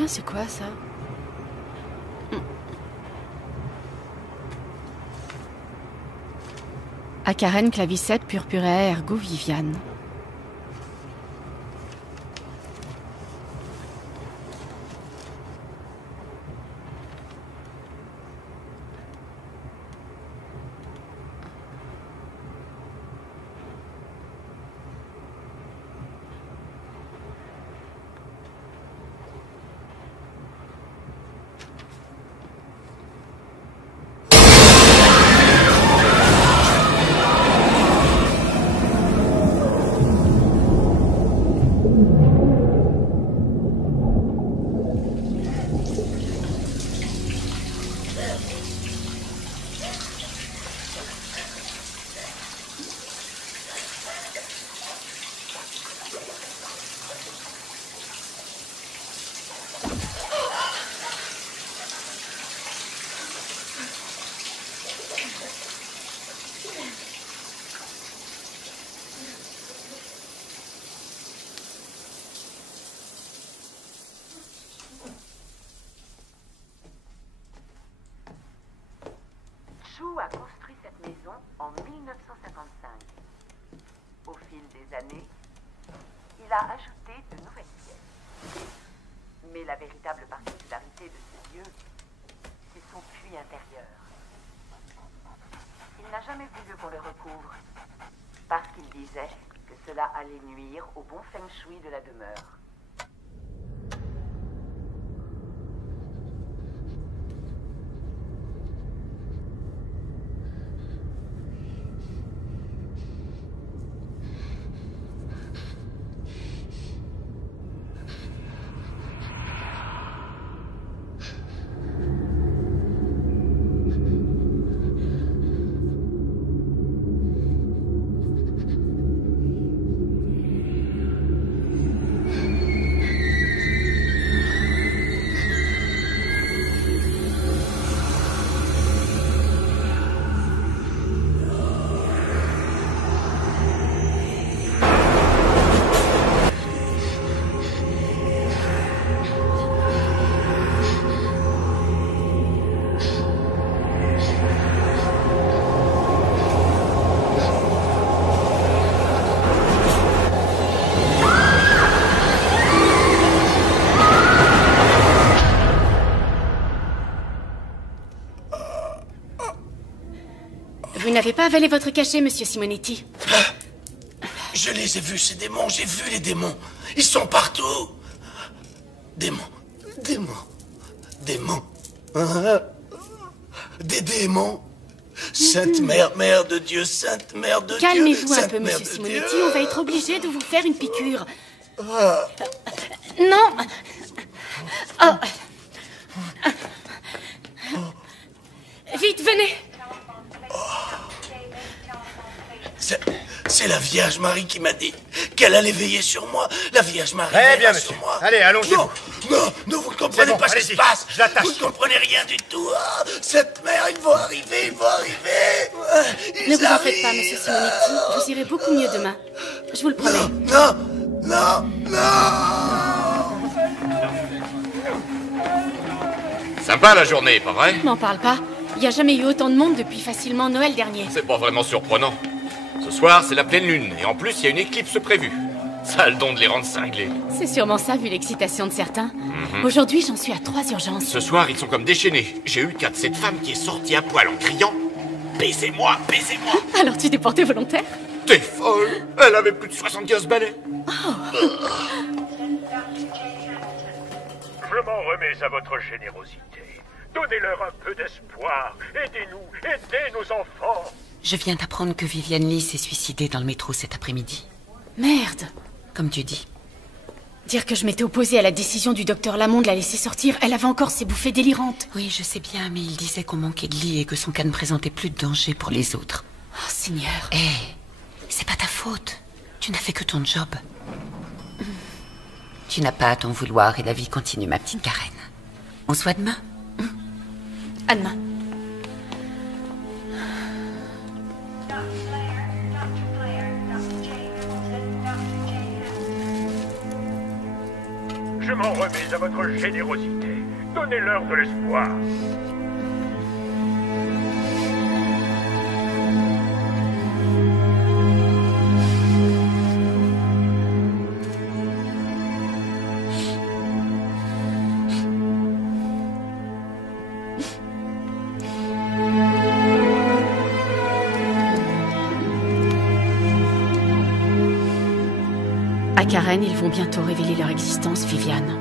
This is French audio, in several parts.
Tiens, c'est quoi ça? Acaren clavicette purpurea ergo Viviane. Chou a construit cette maison en 1955. Au fil des années, il a ajouté de nouvelles pièces. Mais la véritable particularité de ce lieu, c'est son puits intérieur. Il n'a jamais voulu qu'on le recouvre, parce qu'il disait que cela allait nuire au bon feng shui de la demeure. Vous n'avez pas avalé votre cachet, monsieur Simonetti. Je les ai vus, ces démons. J'ai vu les démons. Ils sont partout. Démons. Démons. Démons. Ah. Des démons. Sainte Mère, Mère de Dieu, Sainte Mère de Dieu. Calmez-vous un Sainte peu, Mère monsieur de Simonetti. Dieu. On va être obligé de vous faire une piqûre. Ah. Non. Oh. Vite, venez. C'est la Vierge Marie qui m'a dit qu'elle allait veiller sur moi. La Vierge Marie Très bien, veillera monsieur. sur moi. Allez, allongez-vous. Non, vous ne comprenez bon, pas ce qui allez-y. se passe. Je l'attache. Vous ne comprenez rien du tout. Ah, cette mère, ils vont arriver. Ne vous en faites pas, monsieur Simonetti. Vous irez beaucoup mieux demain. Je vous le promets. Non. Sympa la journée, pas vrai? M'en parle pas. Il n'y a jamais eu autant de monde depuis facilement Noël dernier. C'est pas vraiment surprenant. Ce soir, c'est la pleine lune, et en plus, il y a une éclipse prévue. Ça a le don de les rendre cinglés. C'est sûrement ça, vu l'excitation de certains. Aujourd'hui, j'en suis à 3 urgences. Ce soir, ils sont comme déchaînés. J'ai eu le cas de cette femme qui est sortie à poil en criant « Baisez-moi, baisez-moi !» Alors tu t'es porté volontaire? T'es folle! Elle avait plus de 75 balais. Je m'en remets à votre générosité. Donnez-leur un peu d'espoir. Aidez-nous, aidez nos enfants. Je viens d'apprendre que Viviane Lee s'est suicidée dans le métro cet après-midi. Merde. Comme tu dis. Dire que je m'étais opposée à la décision du docteur Lamont de la laisser sortir, elle avait encore ses bouffées délirantes. Oui, je sais bien, mais il disait qu'on manquait de lit et que son cas ne présentait plus de danger pour les autres. Oh, Seigneur. Hé, c'est pas ta faute. Tu n'as fait que ton job. Tu n'as pas à t'en vouloir et la vie continue, ma petite Karen. On se voit demain. À demain. Je Je m'en remets à votre générosité. Donnez-leur de l'espoir. À Karen, ils vont bientôt révéler leur existence, Viviane.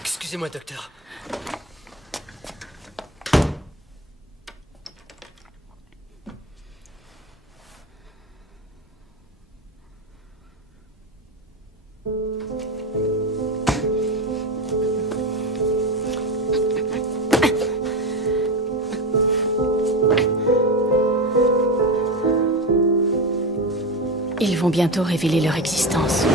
Excusez-moi, docteur. Ils vont bientôt révéler leur existence.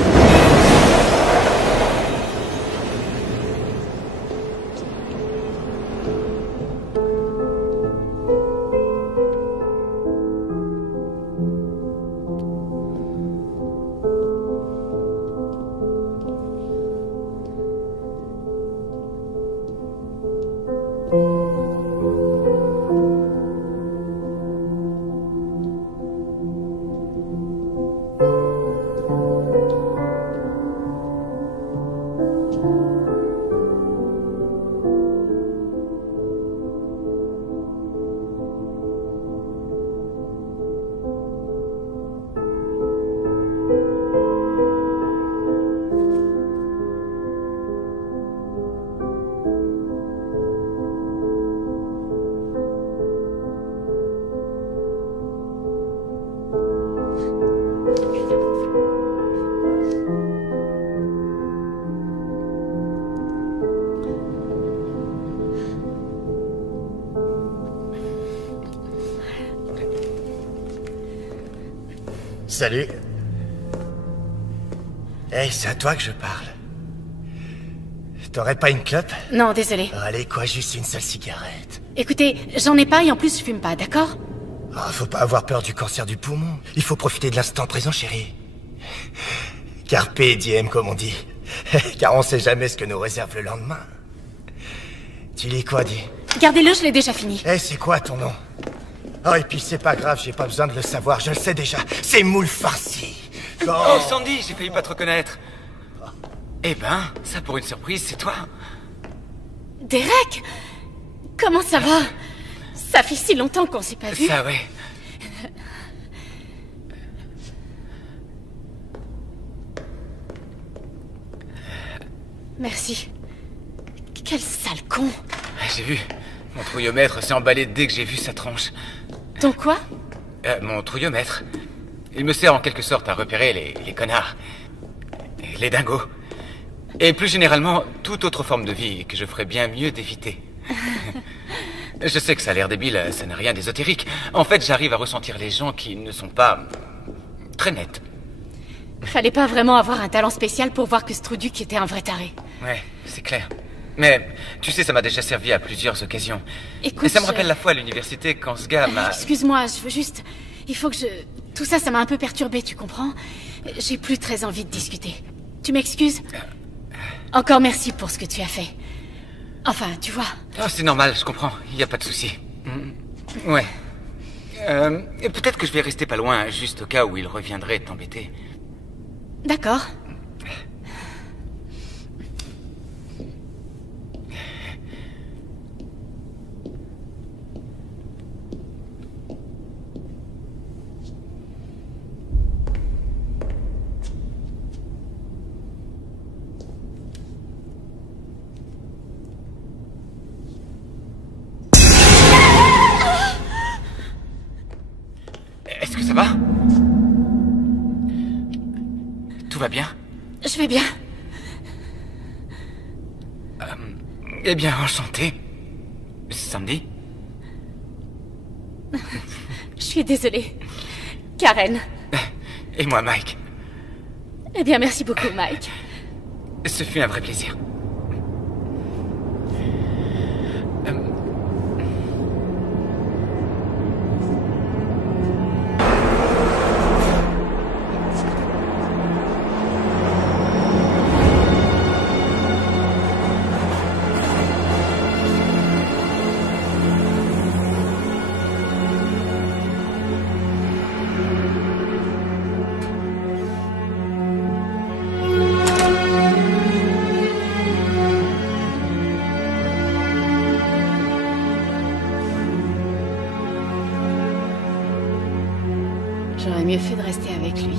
Salut. Hey, c'est à toi que je parle. T'aurais pas une clope? Non, désolé. Allez, quoi, juste une seule cigarette. Écoutez, j'en ai pas et en plus je fume pas, d'accord? Oh, faut pas avoir peur du cancer du poumon. Il faut profiter de l'instant présent, chérie. Carpe diem, comme on dit. Car on sait jamais ce que nous réserve le lendemain. Tu lis quoi, dis? Gardez-le, je l'ai déjà fini. Eh, c'est quoi ton nom? Oh, et puis c'est pas grave, j'ai pas besoin de le savoir, je le sais déjà. C'est Moule Farci. Oh, Sandy, j'ai failli pas te reconnaître. Eh ben, ça pour une surprise, c'est toi. Derek! Comment ça va? Ça fait si longtemps qu'on s'est pas vu. Ça, ouais. Merci. Quel sale con. J'ai vu. Mon trouillomètre s'est emballé dès que j'ai vu sa tronche. Ton quoi? Mon trouillomètre. Il me sert en quelque sorte à repérer les connards. Les dingos. Et plus généralement, toute autre forme de vie que je ferais bien mieux d'éviter. Je sais que ça a l'air débile, ça n'a rien d'ésotérique. En fait, j'arrive à ressentir les gens qui ne sont pas très nets. Fallait pas vraiment avoir un talent spécial pour voir que Struduc était un vrai taré. Ouais, c'est clair. Mais, tu sais, ça m'a déjà servi à plusieurs occasions. Écoute, et ça me rappelle la fois à l'université quand ce gars m'a... Excuse-moi, je veux juste... Il faut que je... Tout ça, ça m'a un peu perturbé, tu comprends? J'ai plus très envie de discuter. Tu m'excuses? Encore merci pour ce que tu as fait. Enfin, tu vois... Oh, c'est normal, je comprends. Il n'y a pas de souci. Ouais. Et peut-être que je vais rester pas loin, juste au cas où il reviendrait t'embêter. D'accord. vas bien? Je vais bien. Eh bien, enchanté. Sandy? Je suis désolée. Karen. Et moi, Mike. Eh bien, merci beaucoup, Mike. Ce fut un vrai plaisir. J'aurais mieux fait de rester avec lui.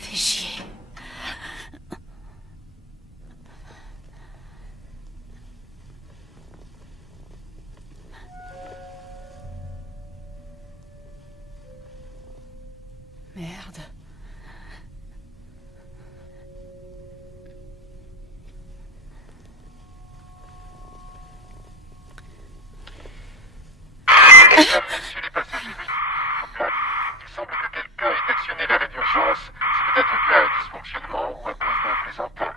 Fais chier. Merde. Messieurs les passagers, il semble que quelqu'un ait actionné l'arrêt d'urgence. C'est peut-être dû à un dysfonctionnement ou à cause d'un plaisantin.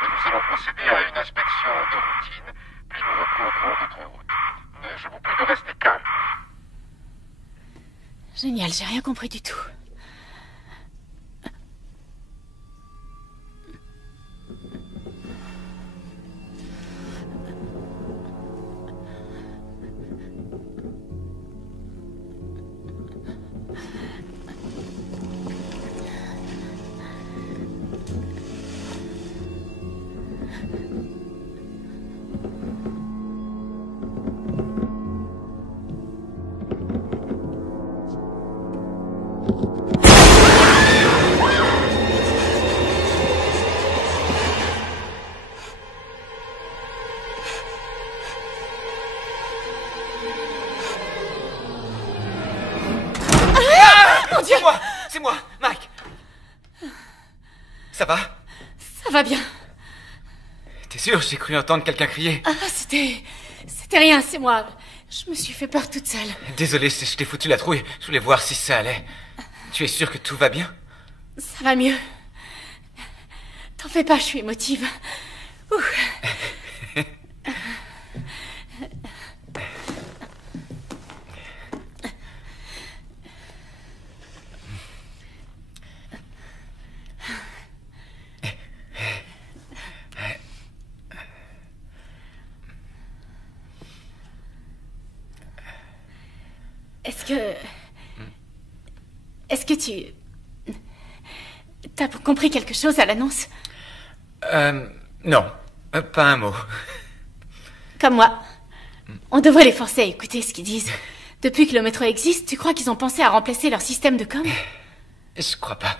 Mais nous allons procéder à une inspection de routine, puis nous reprendrons notre route. Je vous prie de rester calme. Génial, j'ai rien compris du tout. C'est moi, Mike. Ça va? Ça va bien. T'es sûr? J'ai cru entendre quelqu'un crier. Ah, c'était rien, c'est moi. Je me suis fait peur toute seule. Désolé, je t'ai foutu la trouille. Je voulais voir si ça allait. Tu es sûr que tout va bien? Ça va mieux. T'en fais pas, je suis émotive. Ouh. Est-ce que tu... T'as compris quelque chose à l'annonce? Non. Pas un mot. Comme moi. On devrait les forcer à écouter ce qu'ils disent. Depuis que le métro existe, tu crois qu'ils ont pensé à remplacer leur système de com? Je crois pas.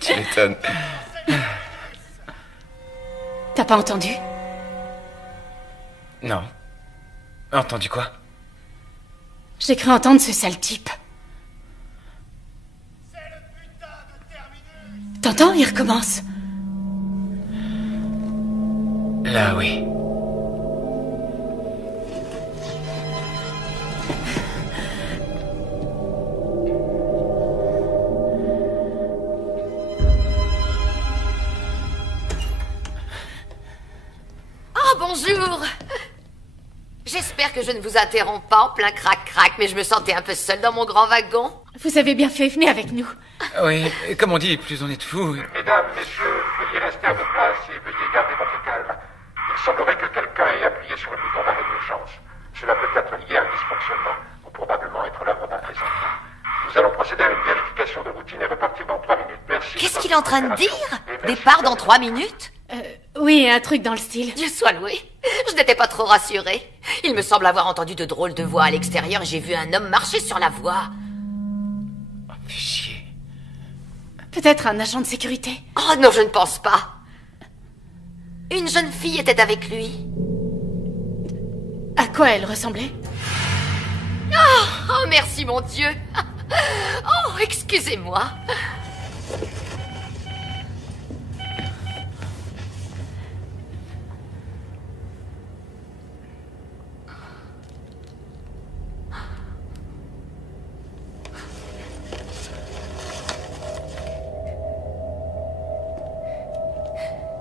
Tu m'étonnes. T'as pas entendu? Non. Entendu quoi? J'ai cru entendre ce sale type. T'entends? Il recommence. Là, oui. Oh, bonjour! J'espère que je ne vous interromps pas en plein crac-crac, mais je me sentais un peu seule dans mon grand wagon. Vous avez bien fait, venez avec nous. Oui, comme on dit, plus on est de fous. Mesdames, messieurs, veuillez rester à vos places et veuillez garder votre calme. Il semblerait que quelqu'un ait appuyé sur le bouton d'arrêt d'urgence. Cela peut être lié à un dysfonctionnement, ou probablement être l'œuvre d'un plaisantin. Nous allons procéder à une vérification de routine et repartir dans 3 minutes. Merci. Qu'est-ce qu'il est en train de dire? Départ dans 3 minutes? Oui, un truc dans le style. Dieu soit loué. Je n'étais pas trop rassurée. Il me semble avoir entendu de drôles de voix à l'extérieur et j'ai vu un homme marcher sur la voie. Oh, fais chier. Peut-être un agent de sécurité. Oh non, je ne pense pas. Une jeune fille était avec lui. À quoi elle ressemblait? Oh, merci mon Dieu. Oh, excusez-moi.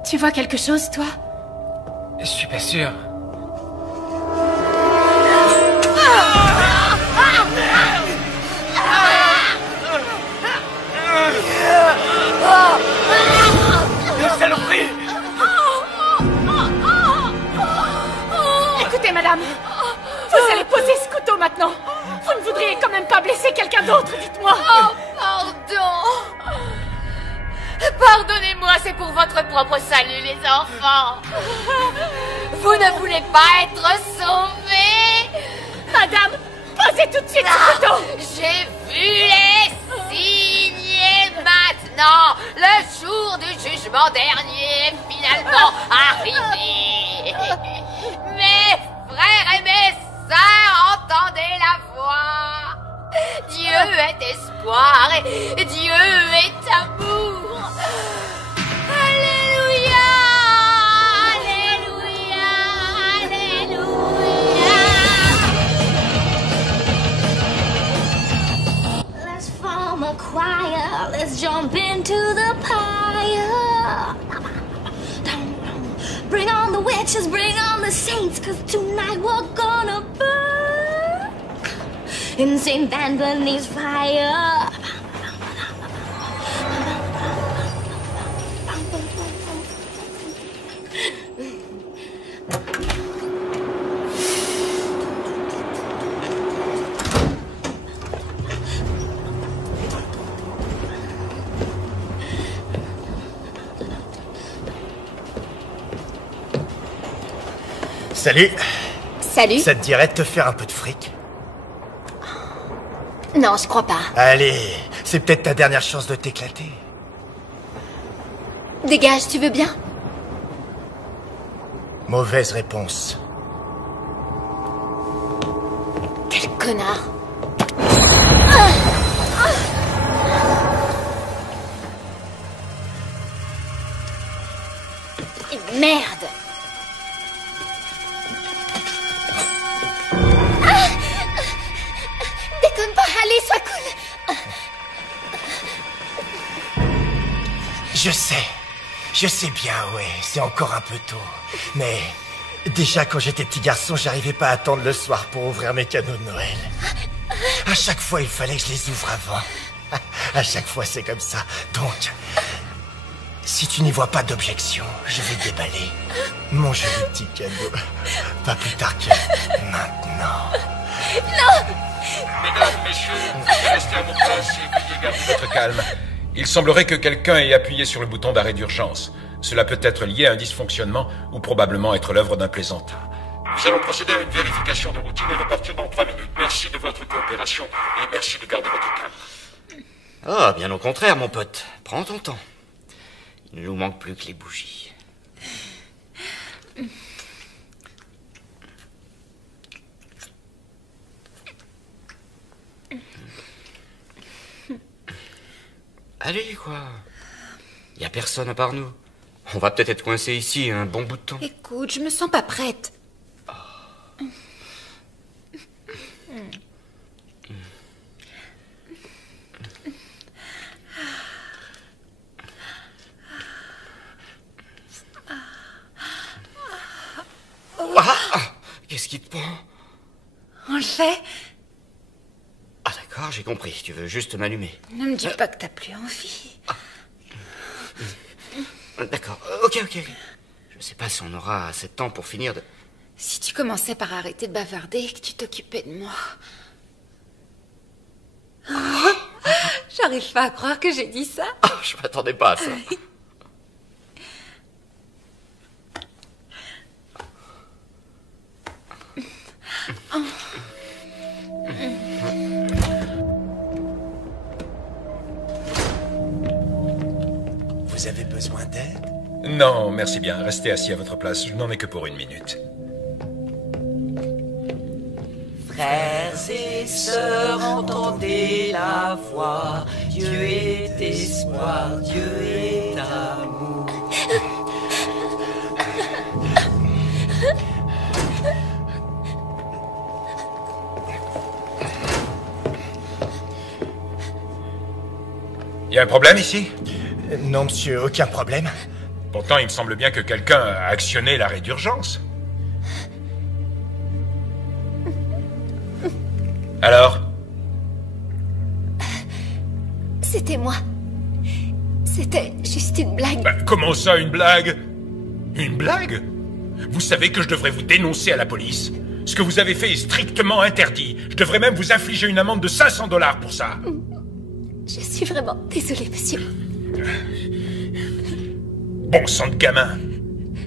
Tu vois quelque chose, toi? Je suis pas sûr. Saloperie! Écoutez, madame, vous allez poser ce couteau maintenant. Vous ne voudriez quand même pas blesser quelqu'un d'autre, dites-moi. Oh, pardon. Pardonnez-moi, c'est pour votre propre salut, les enfants. Vous ne voulez pas être sauvés? Madame, posez tout de suite ce couteau. J'ai vu les signes et maintenant, le jour du jugement dernier est finalement arrivé. Mes frères et mes sœurs, entendez la voix. Dieu est espoir et Dieu est amour. Alléluia, Alléluia, Alléluia. Let's form a choir, let's jump into the pyre. Bring on the witches, bring on the saints, 'cause tonight we're gonna burn in St. Anthony's fire. Salut. Salut. Ça te dirait de te faire un peu de fric? Non, je crois pas. Allez, c'est peut-être ta dernière chance de t'éclater. Dégage, tu veux bien? Mauvaise réponse. Quel connard. Merde. Déconne pas, allez, sois cool. Je sais bien, ouais, c'est encore un peu tôt. Mais déjà quand j'étais petit garçon, j'arrivais pas à attendre le soir pour ouvrir mes cadeaux de Noël. À chaque fois, il fallait que je les ouvre avant. À chaque fois, c'est comme ça. Donc, si tu n'y vois pas d'objection, je vais déballer mon joli petit cadeau. Pas plus tard que maintenant. Mesdames, messieurs, veuillez rester à vos places et veuillez garder votre calme. Il semblerait que quelqu'un ait appuyé sur le bouton d'arrêt d'urgence. Cela peut être lié à un dysfonctionnement ou probablement être l'œuvre d'un plaisantin. Nous allons procéder à une vérification de routine et repartir dans 3 minutes. Merci de votre coopération et merci de garder votre calme. Ah, bien au contraire, mon pote. Prends ton temps. Il ne nous manque plus que les bougies. Allez, quoi. Y a personne à part nous. On va peut-être être coincés ici un bon bout de temps. Écoute, je me sens pas prête. Qu'est-ce qui te prend? On le fait? Ah d'accord, j'ai compris. Tu veux juste m'allumer. Ne me dis pas que t'as plus envie. D'accord, ok. Je sais pas si on aura assez de temps pour finir de... Si tu commençais par arrêter de bavarder et que tu t'occupais de moi. J'arrive pas à croire que j'ai dit ça. Je m'attendais pas à ça. Vous avez besoin d'aide? Non, merci bien. Restez assis à votre place. Je n'en ai que pour 1 minute. Frères et sœurs, entendez la voix. Dieu est espoir, Dieu est amour. Y a un problème ici? Non, monsieur, aucun problème. Pourtant, il me semble bien que quelqu'un a actionné l'arrêt d'urgence. Alors? C'était moi. C'était juste une blague. Bah, comment ça, une blague? Une blague? Vous savez que je devrais vous dénoncer à la police. Ce que vous avez fait est strictement interdit. Je devrais même vous infliger une amende de 500 $ pour ça. Je suis vraiment désolée, monsieur. Bon sang de gamin.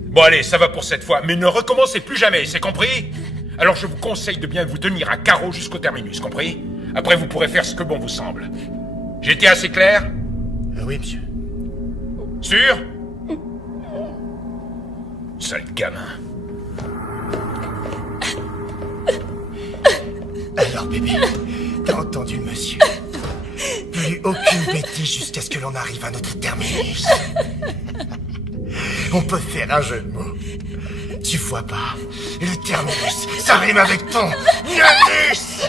Bon allez, ça va pour cette fois, mais ne recommencez plus jamais, c'est compris? Alors je vous conseille de bien vous tenir à carreau jusqu'au terminus, compris? Après vous pourrez faire ce que bon vous semble. J'ai été assez clair? Oui, monsieur. Sûr? Sale gamin. Alors bébé, t'as entendu le monsieur? Plus aucune bêtise jusqu'à ce que l'on arrive à notre terminus. On peut faire un jeu de mots. Tu vois pas, le terminus, ça rime avec ton anus.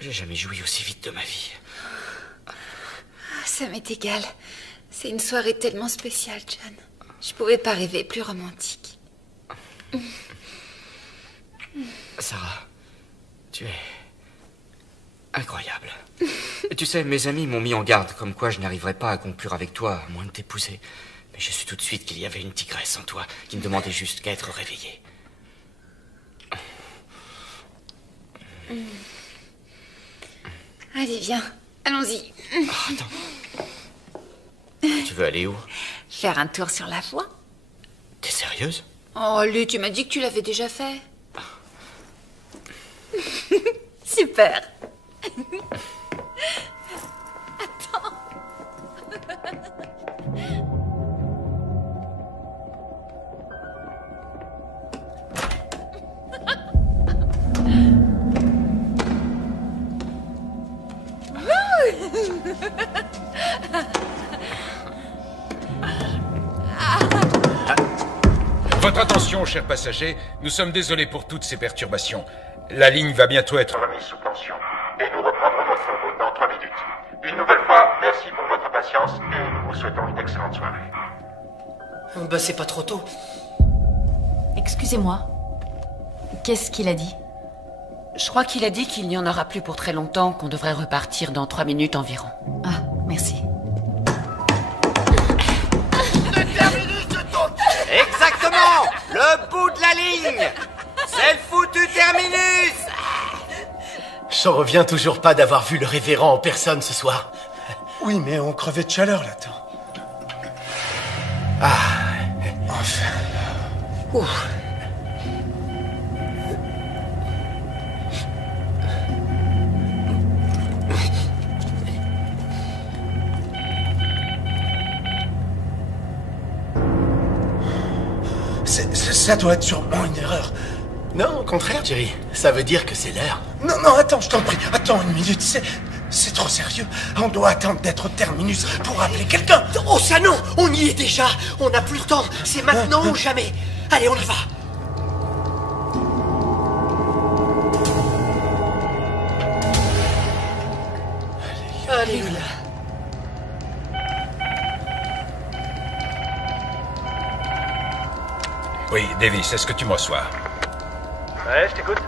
J'ai jamais joui aussi vite de ma vie. Ça m'est égal. C'est une soirée tellement spéciale, John. Je pouvais pas rêver plus romantique. Sarah, tu es incroyable. Tu sais, mes amis m'ont mis en garde, comme quoi je n'arriverais pas à conclure avec toi, à moins de t'épouser. Mais je suis tout de suite qu'il y avait une tigresse en toi, qui ne demandait juste qu'à être réveillée. Allez, viens. Allons-y. Oh, attends. Tu veux aller où? Faire un tour sur la voie. T'es sérieuse? Oh, Lu, tu m'as dit que tu l'avais déjà fait. Super. Attends. Votre attention, chers passagers, nous sommes désolés pour toutes ces perturbations. La ligne va bientôt être remise sous tension. Et nous reprendrons notre route dans 3 minutes. Une nouvelle fois, merci pour votre patience et nous vous souhaitons une excellente soirée. Bah c'est pas trop tôt. Excusez-moi. Qu'est-ce qu'il a dit? Je crois qu'il a dit qu'il n'y en aura plus pour très longtemps, qu'on devrait repartir dans 3 minutes environ. Ah, merci. Exactement! Le bout de la ligne! C'est le foutu terminus! J'en reviens toujours pas d'avoir vu le révérend en personne ce soir. Oui, mais on crevait de chaleur là-dedans. Ah, enfin. Ouf. Ça doit être sûrement une erreur. Non, au contraire, Jerry. Ça veut dire que c'est l'heure. Non, non, attends, je t'en prie. Attends 1 minute, c'est trop sérieux. On doit attendre d'être au terminus pour appeler quelqu'un. Oh, ça non! On y est déjà! On n'a plus le temps! C'est maintenant ou jamais! Allez, on y va! Alléluia. Oui, Davis, est-ce que tu me reçois? Ouais, je t'écoute.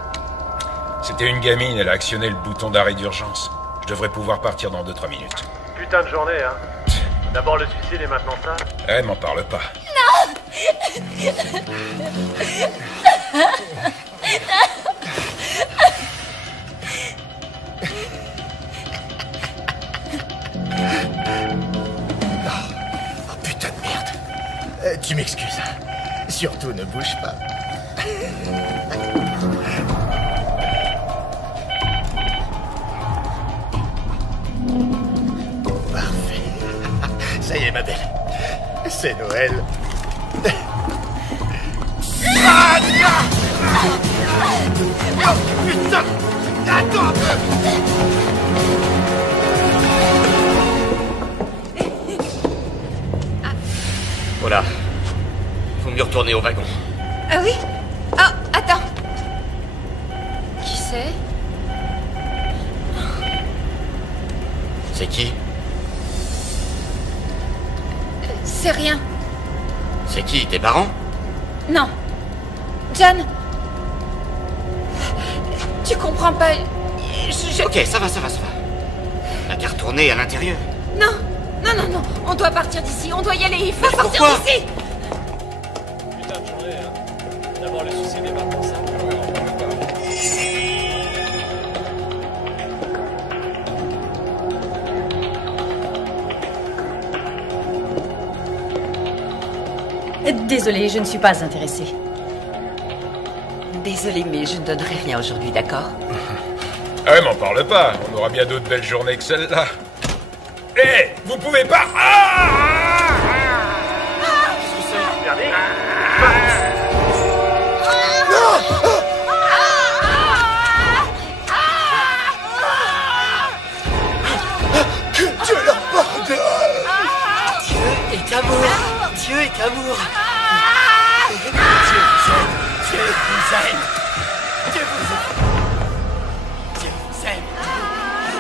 C'était une gamine, elle a actionné le bouton d'arrêt d'urgence. Je devrais pouvoir partir dans 2-3 minutes. Putain de journée, hein. D'abord le suicide et maintenant ça. Elle m'en parle pas. Tu m'excuses. Surtout ne bouge pas. Parfait. Ça y est, ma belle. C'est Noël. Ah, oh, putain! Attends! Voilà. Faut mieux retourner au wagon. Ah oui? Ah, attends. Qui c'est? C'est qui? C'est rien. C'est qui? Tes parents? Non. John. Tu comprends pas. Ok, ça va. T'as qu'à retourner à l'intérieur. Non. Non. On doit partir d'ici. On doit y aller. Il faut sortir pourquoi d'ici. Putain de journée, hein. D'abord le suicide et maintenant ça. Désolée, je ne suis pas intéressée. Désolée, mais je ne donnerai rien aujourd'hui, d'accord? Ah ouais, m'en parle pas. On aura bien d'autres belles journées que celle-là. Hé, vous pouvez pas... Qu'est-ce que c'est, Bernie? Que Dieu leur pardonne! Dieu est amour. Dieu est amour. Dieu vous aime. Dieu vous aime.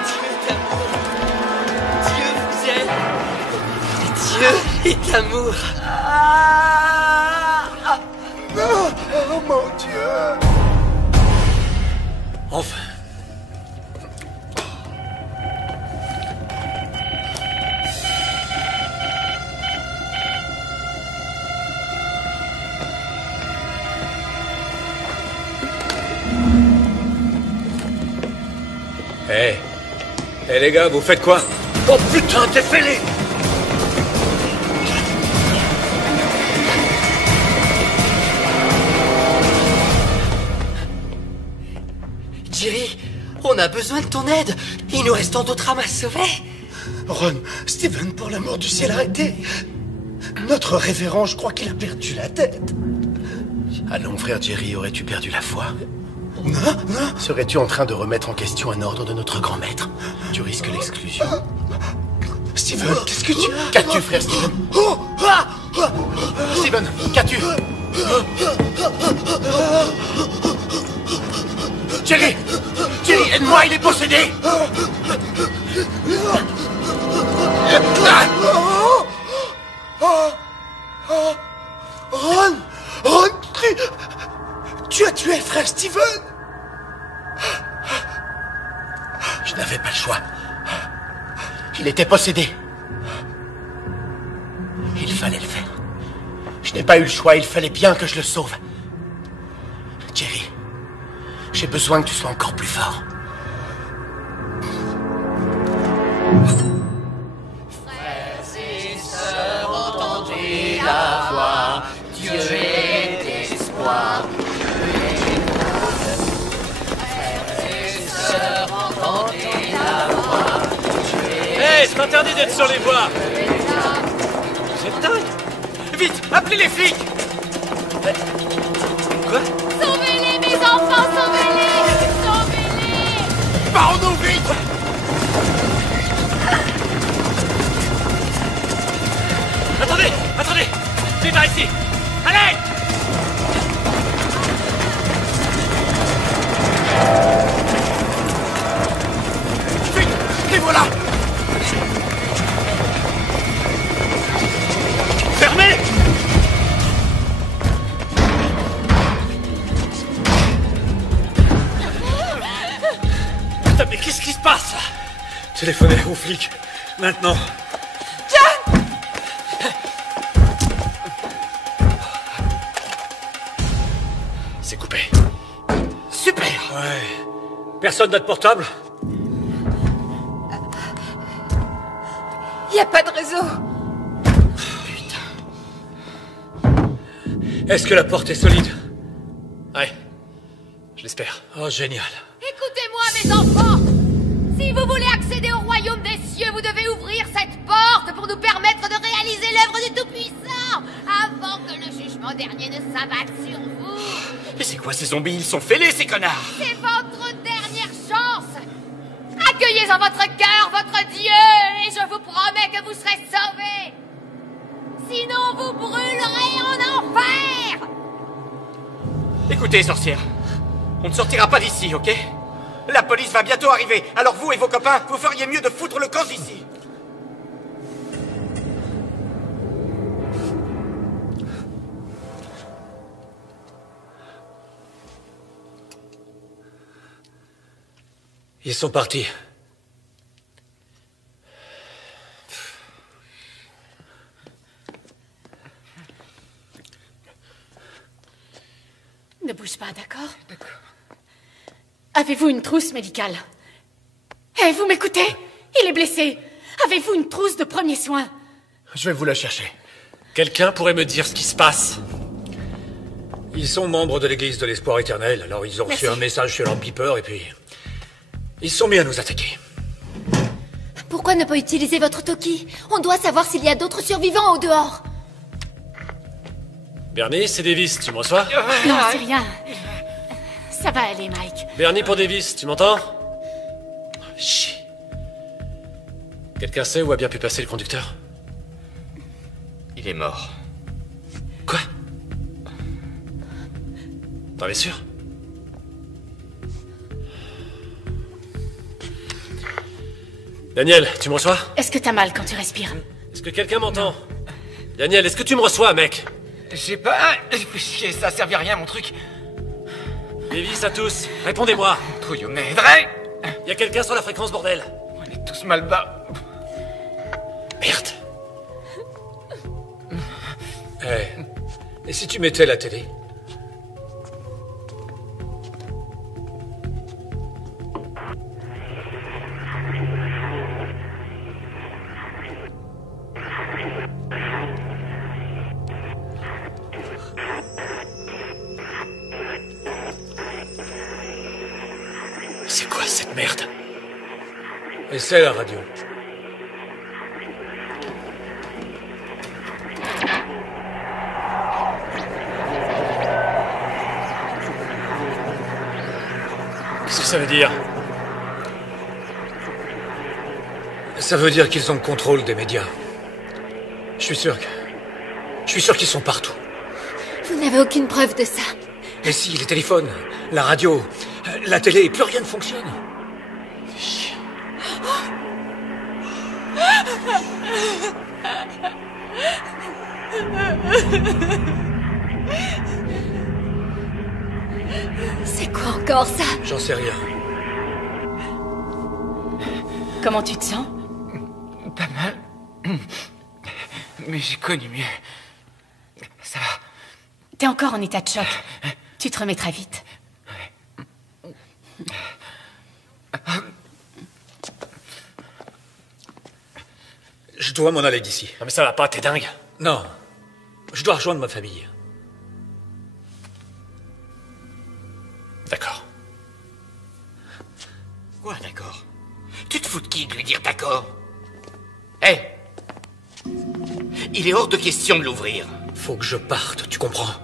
Dieu est amour. Dieu vous aime. Dieu est amour. Oh mon Dieu! Enfin. Hé les gars, vous faites quoi? Oh putain, t'es fêlé! Jerry, on a besoin de ton aide. Il nous reste tant d'autres âmes à sauver. Ron, Steven, pour l'amour du ciel, arrêtez! Notre révérend, je crois qu'il a perdu la tête. Allons, frère Jerry, aurais-tu perdu la foi? Non. Serais-tu en train de remettre en question un ordre de notre grand maître? Tu risques l'exclusion. Steven, qu'est-ce que tu... Qu'as-tu, frère Steven? Steven, qu'as-tu? Jerry, aide-moi, il est possédé! Ron, tu as tué frère Steven! Je n'avais pas le choix. Il était possédé. Il fallait le faire. Je n'ai pas eu le choix, il fallait bien que je le sauve. Jerry, j'ai besoin que tu sois encore plus fort. Frères et sœurs, entendez la voix. Dieu est espoir. Hé, c'est interdit d'être sur les voies. C'est dingue. Vite, appelez les flics. Quoi? Sauvez-les, mes enfants, sauvez-les! Sauvez-les! Parons-nous vite! Attendez! C'est par ici. Allez! Vite! Les voilà! Fermez! Putain, mais qu'est-ce qui se passe là? Téléphonez aux flics. Maintenant. John! C'est coupé. Super! Ouais. Personne n'a de portable? Y a pas de réseau. Est-ce que la porte est solide? Ouais. Je l'espère. Oh, génial. Écoutez-moi, mes enfants. Si vous voulez accéder au royaume des cieux, vous devez ouvrir cette porte pour nous permettre de réaliser l'œuvre du Tout-Puissant, avant que le jugement dernier ne s'abatte sur vous. Mais c'est quoi ces zombies? Ils sont fêlés, ces connards! C'est votre dernière chance. Accueillez en votre cœur votre Dieu, et je vous promets que vous serez sauvés. Sinon, vous brûlerez en enfer. Écoutez, sorcière, on ne sortira pas d'ici, ok? La police va bientôt arriver, alors vous et vos copains, vous feriez mieux de foutre le camp d'ici. Ils sont partis. Ne bouge pas, d'accord? D'accord. Avez-vous une trousse médicale? Eh, vous m'écoutez? Il est blessé. Avez-vous une trousse de premiers soins? Je vais vous la chercher. Quelqu'un pourrait me dire ce qui se passe? Ils sont membres de l'église de l'espoir éternel, alors ils ont reçu un message sur leur beeper et puis... ils sont mis à nous attaquer. Pourquoi ne pas utiliser votre Toki? On doit savoir s'il y a d'autres survivants au dehors. Bernie, c'est Davis, tu me reçois? Non, c'est rien. Ça va aller, Mike. Bernie pour Davis, tu m'entends? Chut. Quelqu'un sait où a bien pu passer le conducteur? Il est mort. Quoi? T'en es sûr? Daniel, tu me reçois? Est-ce que t'as mal quand tu respires? Est-ce que quelqu'un m'entend? Daniel, est-ce que tu me reçois, mec? J'ai pas... Chier, ça servait à rien, mon truc. Davis à tous, répondez-moi. Trouillomètre. Y a quelqu'un sur la fréquence, bordel? On est tous mal bas. Merde. Et si tu mettais la télé? C'est quoi cette merde? Et c'est la radio. Qu'est-ce que ça veut dire? Ça veut dire qu'ils ont le contrôle des médias. Je suis sûr qu'ils sont partout. Vous n'avez aucune preuve de ça. Mais si, les téléphones, la radio, la télé, plus rien ne fonctionne. C'est quoi encore ça? J'en sais rien. Comment tu te sens? Pas mal. Mais j'ai connu mieux. Ça va. T'es encore en état de choc. Tu te remets très vite. Je dois m'en aller d'ici. Non mais ça va pas, t'es dingue? Non. Je dois rejoindre ma famille. D'accord. Quoi, d'accord? Tu te fous de qui de lui dire d'accord? Hé! Il est hors de question de l'ouvrir. Faut que je parte, tu comprends?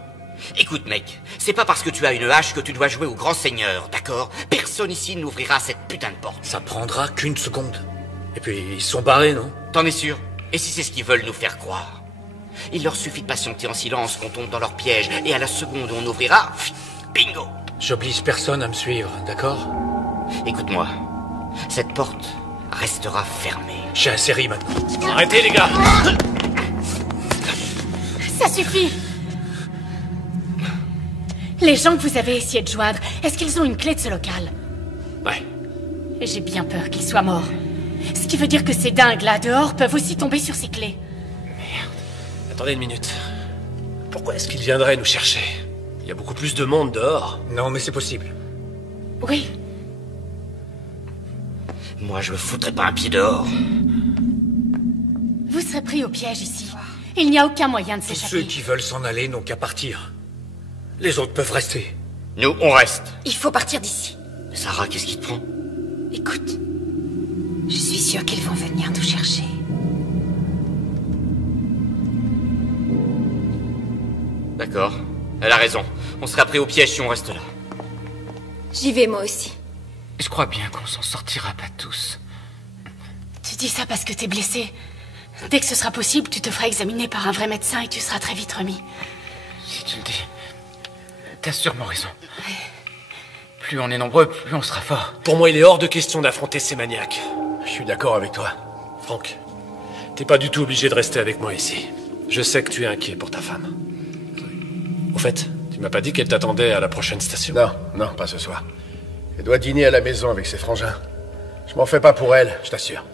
Écoute, mec, c'est pas parce que tu as une hache que tu dois jouer au grand seigneur, d'accord? Personne ici n'ouvrira cette putain de porte. Ça prendra qu'une seconde. Et puis, ils sont barrés, non? T'en es sûr? Et si c'est ce qu'ils veulent nous faire croire? Il leur suffit de patienter en silence qu'on tombe dans leur piège, et à la seconde où on ouvrira, bingo! J'oblige personne à me suivre, d'accord? Écoute-moi, cette porte restera fermée. J'ai assez ri maintenant. Arrêtez, les gars! Ça suffit! Les gens que vous avez essayé de joindre, est-ce qu'ils ont une clé de ce local? Ouais. Et j'ai bien peur qu'ils soient morts. Ce qui veut dire que ces dingues-là dehors peuvent aussi tomber sur ces clés. Merde. Attendez une minute. Pourquoi est-ce qu'ils viendraient nous chercher? Il y a beaucoup plus de monde dehors. Non, mais c'est possible. Oui. Moi, je me foutrais pas un pied dehors. Vous serez pris au piège ici. Il n'y a aucun moyen de Tous s'échapper. ceux qui veulent s'en aller n'ont qu'à partir. Les autres peuvent rester. Nous, on reste. Il faut partir d'ici. Sarah, qu'est-ce qui te prend? Écoute, je suis sûre qu'ils vont venir nous chercher. D'accord. Elle a raison. On sera pris au piège si on reste là. J'y vais moi aussi. Je crois bien qu'on s'en sortira pas tous. Tu dis ça parce que t'es blessé. Dès que ce sera possible, tu te feras examiner par un vrai médecin et tu seras très vite remis. Si tu le dis, t'as sûrement raison. Plus on est nombreux, plus on sera fort. Pour moi, il est hors de question d'affronter ces maniaques. Je suis d'accord avec toi. Franck, t'es pas du tout obligé de rester avec moi ici. Je sais que tu es inquiet pour ta femme. Au fait, tu m'as pas dit qu'elle t'attendait à la prochaine station? Non, pas ce soir. Elle doit dîner à la maison avec ses frangins. Je m'en fais pas pour elle, je t'assure.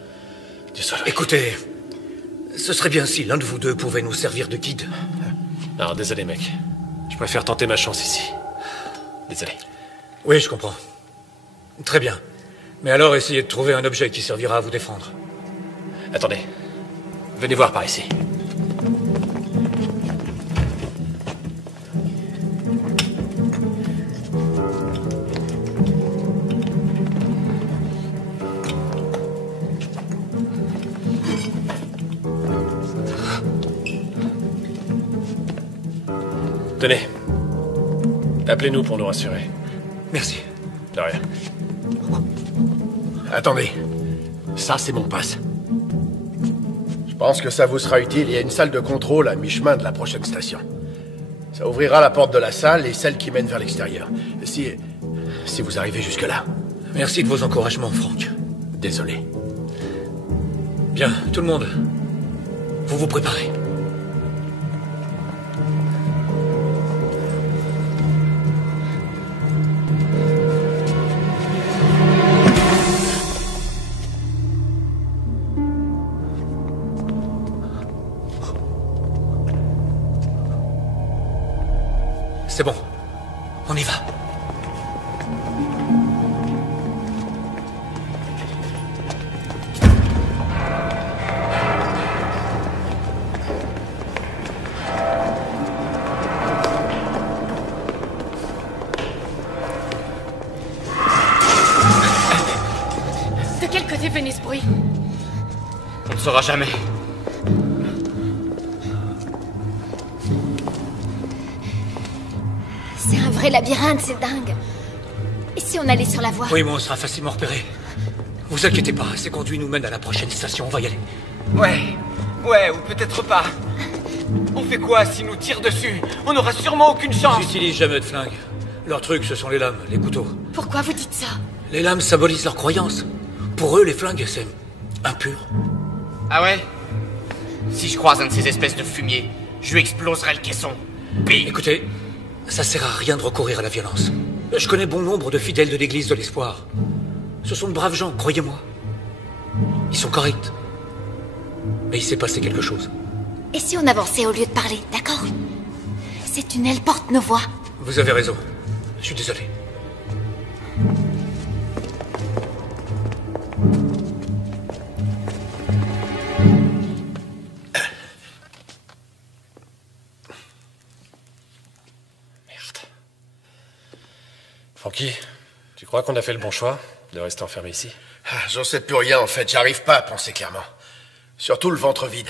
Désolé. Écoutez, ce serait bien si l'un de vous deux pouvait nous servir de guide. Alors, désolé, mec. Je préfère tenter ma chance ici. Désolé. Oui, je comprends. Très bien. Mais alors, essayez de trouver un objet qui servira à vous défendre. Attendez. Venez voir par ici. Tenez. Appelez-nous pour nous rassurer. Merci. De rien. Attendez. Ça, c'est mon passe. Je pense que ça vous sera utile. Il y a une salle de contrôle à mi-chemin de la prochaine station. Ça ouvrira la porte de la salle et celle qui mène vers l'extérieur. Si vous arrivez jusque-là. Merci de vos encouragements, Franck. Désolé. Bien, tout le monde. Vous vous préparez. C'est bon. On y va. De quel côté venait ce bruit? On ne saura jamais. C'est un vrai labyrinthe, c'est dingue. Et si on allait sur la voie? Oui, mais on sera facilement repéré. Vous inquiétez pas, ces conduits nous mènent à la prochaine station, on va y aller. Ouais, ou peut-être pas. On fait quoi s'ils nous tirent dessus? On n'aura sûrement aucune chance. Ils n'utilisent jamais de flingue. Leur truc, ce sont les lames, les couteaux. Pourquoi vous dites ça? Les lames symbolisent leur croyance. Pour eux, les flingues, c'est impur. Ah ouais? Si je croise un de ces espèces de fumiers, je lui exploserai le caisson. Bing! Écoutez, ça sert à rien de recourir à la violence. Je connais bon nombre de fidèles de l'église de l'espoir. Ce sont de braves gens, croyez-moi. Ils sont corrects. Mais il s'est passé quelque chose. Et si on avançait au lieu de parler, d'accord? Ces tunnels portent nos voix. Vous avez raison. Je suis désolé. Francky, tu crois qu'on a fait le bon choix de rester enfermé ici? J'en sais plus rien en fait, j'arrive pas à penser clairement. Surtout le ventre vide.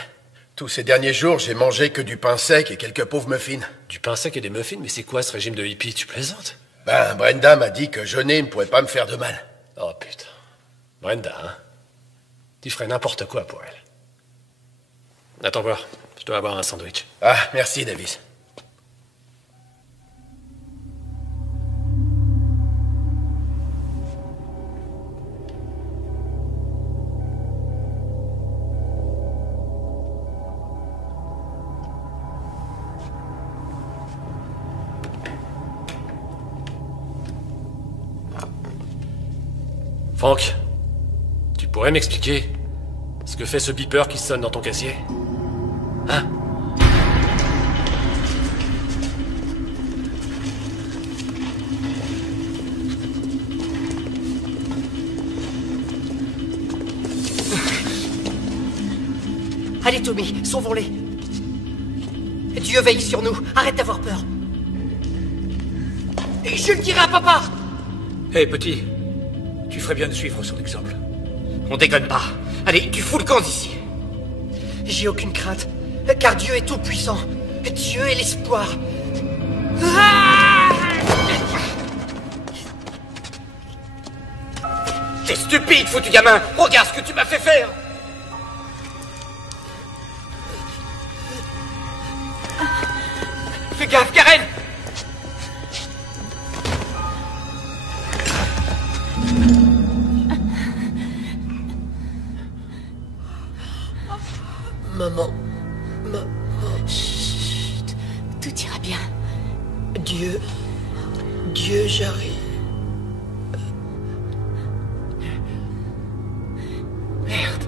Tous ces derniers jours, j'ai mangé que du pain sec et quelques pauvres muffins. Du pain sec et des muffins? Mais c'est quoi ce régime de hippie? Tu plaisantes? Ben, Brenda m'a dit que jeûner ne pourrait pas me faire de mal. Oh putain. Brenda, hein? Tu ferais n'importe quoi pour elle. Attends voir, je dois avoir un sandwich. Ah, merci Davis. Franck, tu pourrais m'expliquer ce que fait ce beeper qui sonne dans ton casier? Hein? Allez, Tommy, sauvons-les. Dieu veille sur nous. Arrête d'avoir peur. Et je le dirai à papa. Hé, petit. Tu ferais bien de suivre son exemple. On déconne pas. Allez, tu fous le camp d'ici. J'ai aucune crainte, car Dieu est tout-puissant. Dieu est l'espoir. T'es stupide, foutu gamin. Regarde ce que tu m'as fait faire. Fais gaffe, Karen. Maman. Chut. Tout ira bien. Dieu, j'arrive. Merde.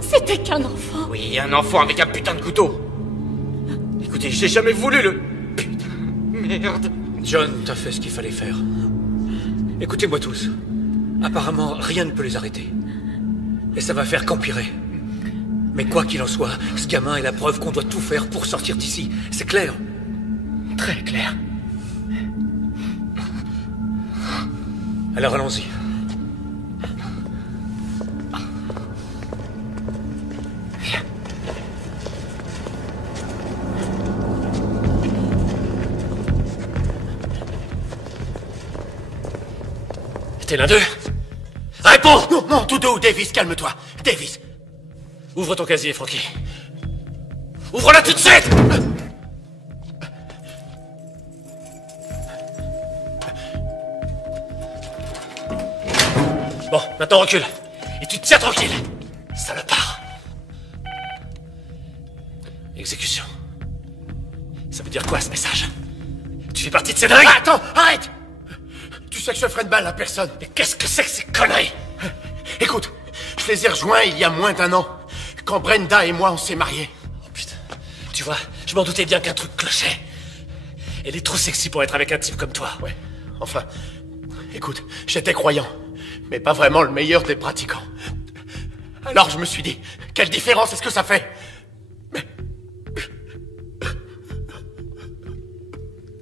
C'était qu'un enfant. Oui, un enfant avec un putain de couteau. Écoutez, j'ai jamais voulu le... Putain, merde. John, t'as fait ce qu'il fallait faire. Écoutez-moi tous. Apparemment, rien ne peut les arrêter. Et ça va faire qu'empirer. Mais quoi qu'il en soit, ce gamin est la preuve qu'on doit tout faire pour sortir d'ici. C'est clair? Très clair. Alors allons-y. T'es l'un d'eux? Réponds! Non, non, tout doux, Davis, calme-toi. Davis. Ouvre ton casier, Frankie. Ouvre-la tout de suite! Bon, maintenant recule. Et tu te tiens tranquille. Salopard. Exécution. Ça veut dire quoi, ce message? Tu fais partie de ces dingues? Attends, arrête! Tu sais que je ferai de mal à personne. Mais qu'est-ce que c'est que ces conneries? Écoute, je les ai rejoints il y a moins d'1 an, quand Brenda et moi on s'est mariés. Oh putain, tu vois, je m'en doutais bien qu'un truc clochait. Elle est trop sexy pour être avec un type comme toi. Ouais, enfin, écoute, j'étais croyant, mais pas vraiment le meilleur des pratiquants. Alors je me suis dit, quelle différence est-ce que ça fait? Mais...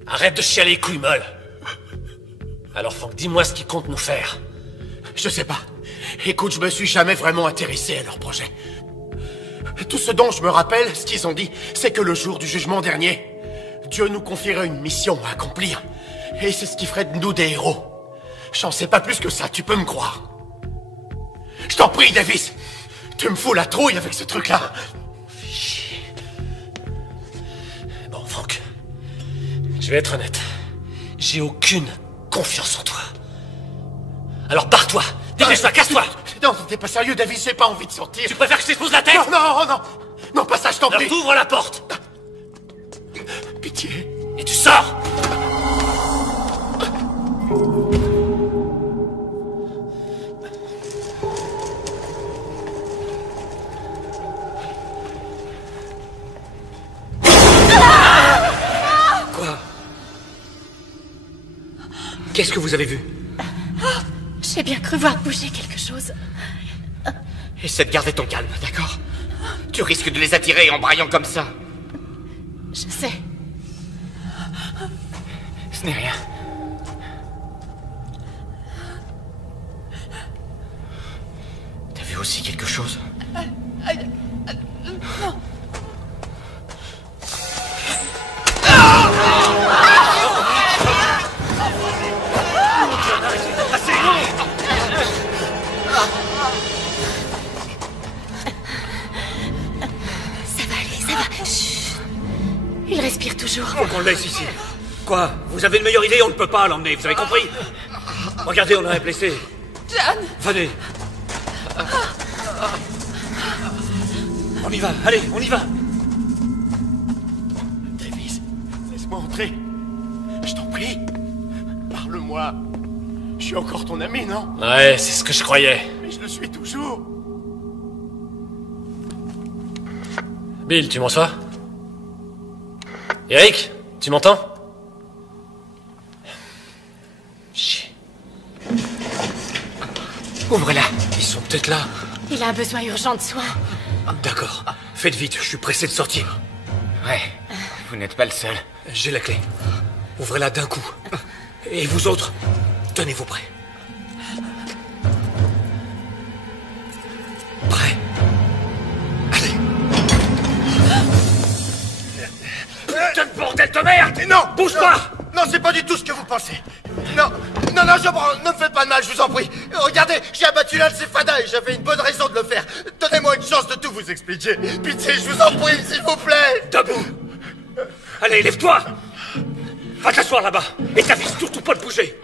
Arrête de chialer les couilles molles. Alors Franck, dis-moi ce qu'ils comptent nous faire. Je sais pas. Écoute, je me suis jamais vraiment intéressé à leur projet. Tout ce dont je me rappelle, ce qu'ils ont dit, c'est que le jour du jugement dernier, Dieu nous confierait une mission à accomplir. Et c'est ce qui ferait de nous des héros. J'en sais pas plus que ça, tu peux me croire. Je t'en prie, Davis. Tu me fous la trouille avec ce truc-là. Chier. Bon, Franck. Je vais être honnête. J'ai aucune confiance en toi. Alors barre-toi. Dépêche-toi, casse-toi. Non, t'es pas sérieux, Davis, j'ai pas envie de sortir. Tu préfères que je t'expose la tête? Non, non, non. Non, pas ça, je t'en prie. Alors t'ouvres la porte. Pitié. Et tu sors. Quoi? Qu'est-ce que vous avez vu? J'ai bien cru voir bouger quelque chose. Essaie de garder ton calme, d'accord? Tu risques de les attirer en braillant comme ça. Je sais. Ce n'est rien. T'as vu aussi quelque chose? Non. Ça va aller, ça va. Chut. Il respire toujours. Faut qu'on le laisse ici. Quoi? Vous avez une meilleure idée? On ne peut pas l'emmener, vous avez compris? Regardez, on a un blessé. John! Venez. On y va, allez, on y va. Davis, laisse-moi entrer. Je t'en prie. Parle-moi. Je suis encore ton ami, non? Ouais, c'est ce que je croyais. Mais je le suis toujours. Bill, tu m'entends? Eric, tu m'entends? Chier. Ouvre-la. Ils sont peut-être là. Il a un besoin urgent de soins. D'accord. Faites vite, je suis pressé de sortir. Ouais, vous n'êtes pas le seul. J'ai la clé. Ouvrez-la d'un coup. Et vous autres, tenez-vous prêts. Prêt. Allez. Putain de bordel de merde! Non! Bouge pas! Non, c'est pas du tout ce que vous pensez. Non, ne me faites pas de mal, je vous en prie. Regardez, j'ai abattu l'un de ces fadas et j'avais une bonne raison de le faire. Donnez-moi une chance de tout vous expliquer. Pitié, je vous en prie, s'il vous plaît. Debout! Allez, lève-toi! Va t'asseoir là-bas et t'avise surtout pas de bouger.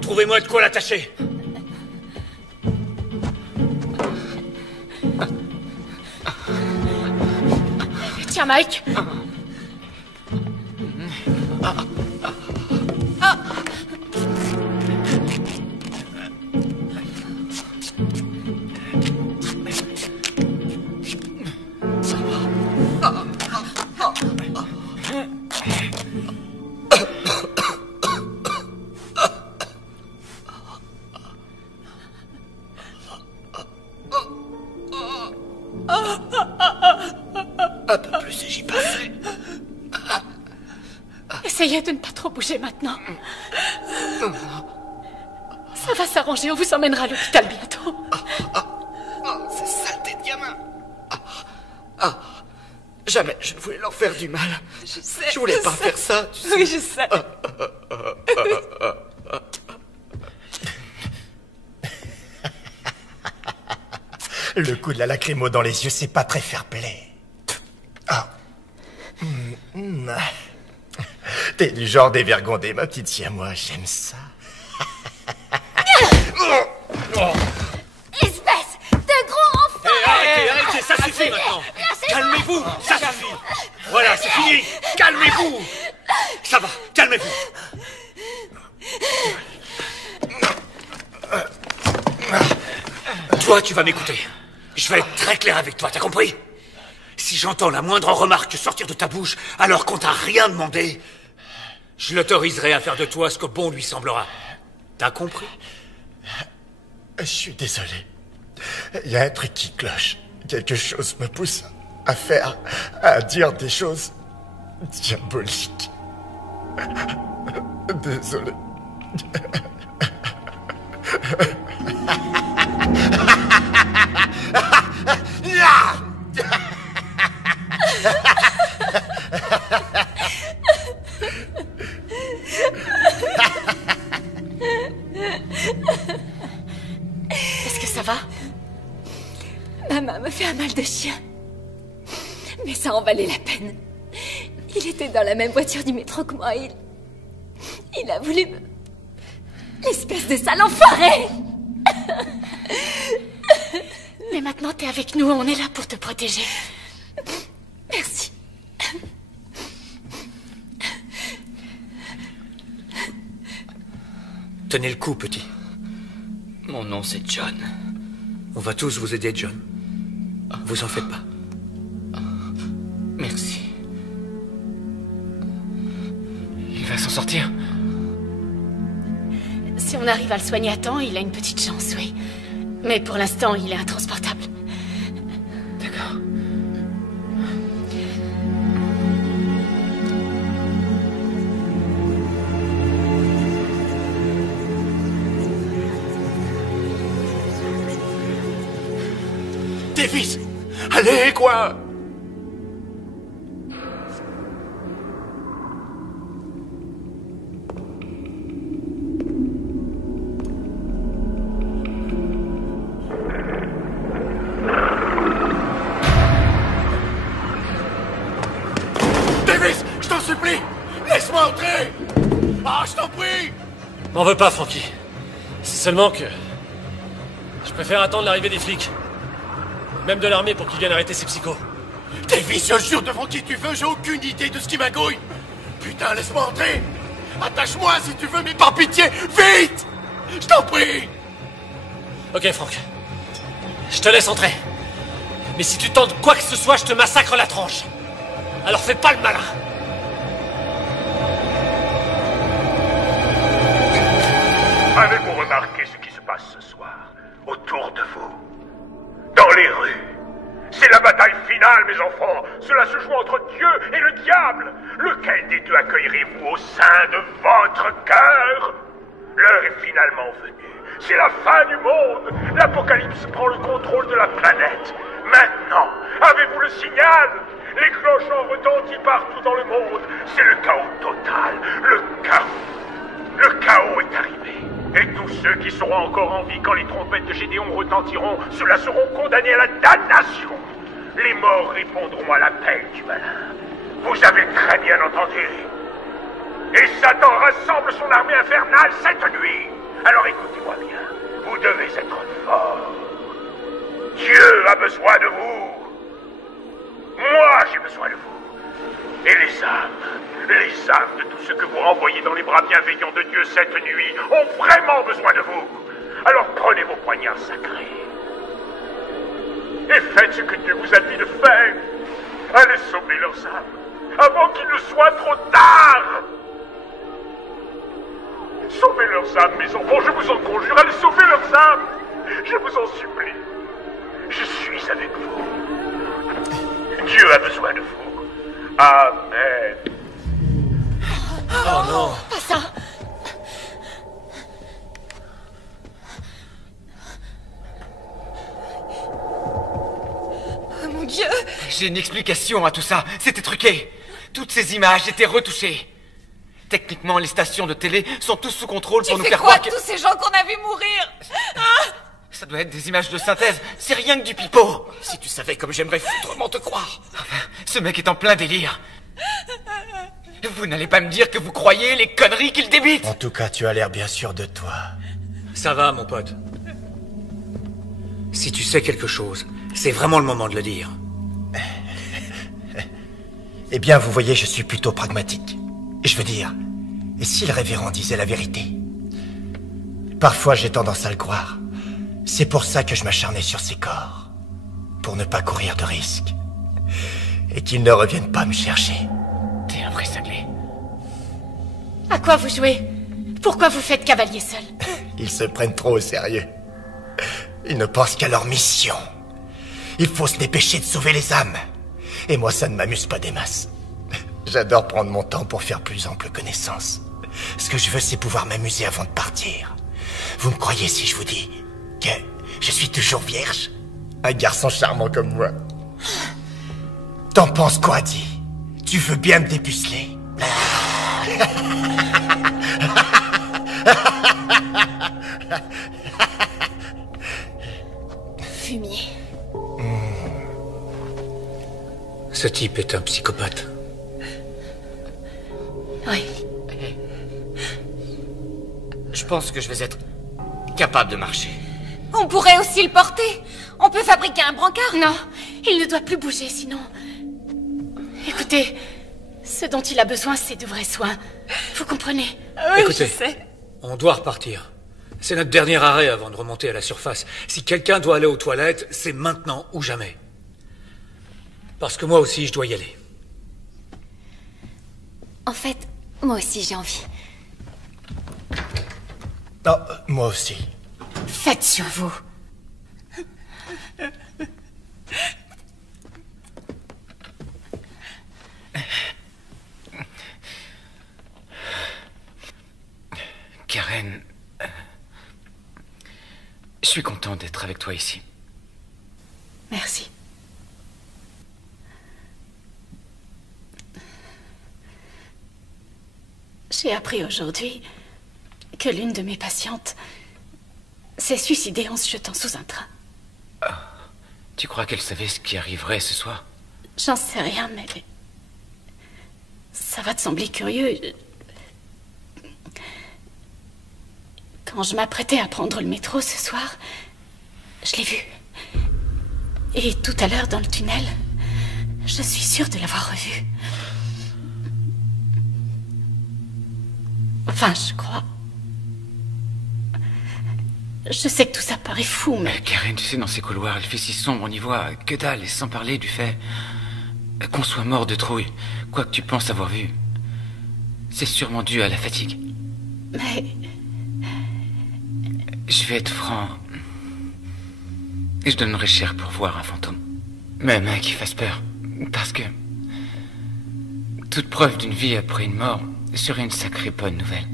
Trouvez-moi de quoi l'attacher. Tiens, Mike. Un peu plus et j'y passerai. Essayez de ne pas trop bouger maintenant. Ça va s'arranger, on vous emmènera à l'hôpital bientôt. Ces saletés de gamins. Jamais je ne voulais leur faire du mal. Je sais. Je voulais pas faire ça, tu sais. Oui, je sais. Le coup de la lacrymo dans les yeux, c'est pas très fair-play. T'es du genre dévergondé, ma petite siamois, j'aime ça. Espèce de gros enfant! Arrêtez, ça suffit maintenant. Calmez-vous, ça suffit. Voilà, c'est fini. Calmez-vous. Ça va, calmez-vous. Toi, tu vas m'écouter. Je vais être très clair avec toi, t'as compris? Si j'entends la moindre remarque sortir de ta bouche alors qu'on t'a rien demandé, je l'autoriserai à faire de toi ce que bon lui semblera. T'as compris? Je suis désolé. Il y a un truc qui cloche. Quelque chose me pousse à dire des choses diaboliques. Désolé. Est-ce que ça va? Maman me fait un mal de chien. Mais ça en valait la peine. Il était dans la même voiture du métro que moi. Il a voulu me... L'espèce de sale enfoiré! Mais maintenant, t'es avec nous, on est là pour te protéger. Merci. Tenez le coup, petit. Mon nom, c'est John. On va tous vous aider, John. Vous en faites pas. Merci. Il va s'en sortir? Si on arrive à le soigner à temps, il a une petite chance, oui. Mais pour l'instant, il est intransportable. D'accord. Davis! Allez, quoi! Davis, je t'en supplie! Laisse-moi entrer! Ah, je t'en prie! M'en veux pas, Frankie. C'est seulement que... je préfère attendre l'arrivée des flics. Même de l'armée pour qu'ils viennent arrêter ces psychos. Davis, je jure devant qui tu veux, j'ai aucune idée de ce qui m'agouille! Putain, laisse-moi entrer! Attache-moi si tu veux, mais par pitié, vite! Je t'en prie! Ok, Franck. Je te laisse entrer. Mais si tu tentes quoi que ce soit, je te massacre la tronche. Alors fais pas le malin. Avez-vous remarqué ce qui se passe ce soir autour de vous? Dans les rues, C'est la bataille finale, mes enfants. Cela se joue entre Dieu et le diable. Lequel des deux accueillerez-vous au sein de votre cœur? L'heure est finalement venue. C'est la fin du monde. L'Apocalypse prend le contrôle de la planète. Maintenant, avez-vous le signal? Les cloches ont retenti partout dans le monde. C'est le chaos total. Le chaos. Le chaos est arrivé. Et tous ceux qui seront encore en vie quand les trompettes de Gédéon retentiront, ceux-là seront condamnés à la damnation. Les morts répondront à l'appel du malin. Vous avez très bien entendu. Et Satan rassemble son armée infernale cette nuit. Alors écoutez-moi bien. Vous devez être forts. Dieu a besoin de vous. Moi, j'ai besoin de vous. Et les âmes de tous ceux que vous renvoyez dans les bras bienveillants de Dieu cette nuit ont vraiment besoin de vous. Alors prenez vos poignards sacrés. Et faites ce que Dieu vous a dit de faire. Allez sauver leurs âmes avant qu'il ne soit trop tard. Sauvez leurs âmes, mes enfants, je vous en conjure. Allez sauver leurs âmes. Je vous en supplie. Je suis avec vous. Dieu a besoin de vous. Amen. Oh non. Pas ça. Oh mon Dieu. J'ai une explication à tout ça. C'était truqué. Toutes ces images étaient retouchées. Techniquement, les stations de télé sont tous sous contrôle pour nous faire croire que... tous ces gens qu'on a vus mourir? Ça doit être des images de synthèse. C'est rien que du pipeau. Si tu savais comme j'aimerais foutrement te croire. Enfin, ce mec est en plein délire. Vous n'allez pas me dire que vous croyez les conneries qu'il débite? En tout cas, tu as l'air bien sûr de toi. Ça va, mon pote. Si tu sais quelque chose, c'est vraiment le moment de le dire. Eh bien, vous voyez, je suis plutôt pragmatique. Je veux dire, et si le révérend disait la vérité? Parfois, j'ai tendance à le croire. C'est pour ça que je m'acharnais sur ces corps. Pour ne pas courir de risques. Et qu'ils ne reviennent pas me chercher. T'es un vrai cinglé. À quoi vous jouez? Pourquoi vous faites cavalier seul? Ils se prennent trop au sérieux. Ils ne pensent qu'à leur mission. Il faut se dépêcher de sauver les âmes. Et moi, ça ne m'amuse pas des masses. J'adore prendre mon temps pour faire plus ample connaissance. Ce que je veux, c'est pouvoir m'amuser avant de partir. Vous me croyez si je vous dis que je suis toujours vierge? Un garçon charmant comme moi. T'en penses quoi, dis? Tu veux bien me dépuceler? Fumier. Ce type est un psychopathe. Oui. Je pense que je vais être capable de marcher. On pourrait aussi le porter. On peut fabriquer un brancard. Non, il ne doit plus bouger, sinon... Écoutez, ce dont il a besoin, c'est de vrais soins. Vous comprenez? Oui, Écoutez, je sais. on doit repartir. C'est notre dernier arrêt avant de remonter à la surface. Si quelqu'un doit aller aux toilettes, c'est maintenant ou jamais. Parce que moi aussi, je dois y aller. En fait, moi aussi j'ai envie. Oh, moi aussi. Faites sur vous. Karen, je suis content d'être avec toi ici. Merci. J'ai appris aujourd'hui que l'une de mes patientes s'est suicidée en se jetant sous un train. Tu crois qu'elle savait ce qui arriverait ce soir? J'en sais rien, mais... ça va te sembler curieux. Quand je m'apprêtais à prendre le métro ce soir, je l'ai vue. Et tout à l'heure, dans le tunnel, je suis sûre de l'avoir revue. Enfin, je crois. Je sais que tout ça paraît fou, mais... Karen, tu sais, dans ces couloirs, il fait si sombre, on n'y voit que dalle, et sans parler du fait qu'on soit mort de trouille. Quoi que tu penses avoir vu, c'est sûrement dû à la fatigue. Mais... Je vais être franc. Et je donnerais cher pour voir un fantôme. Même qui fasse peur. Parce que... toute preuve d'une vie après une mort serait une sacrée bonne nouvelle.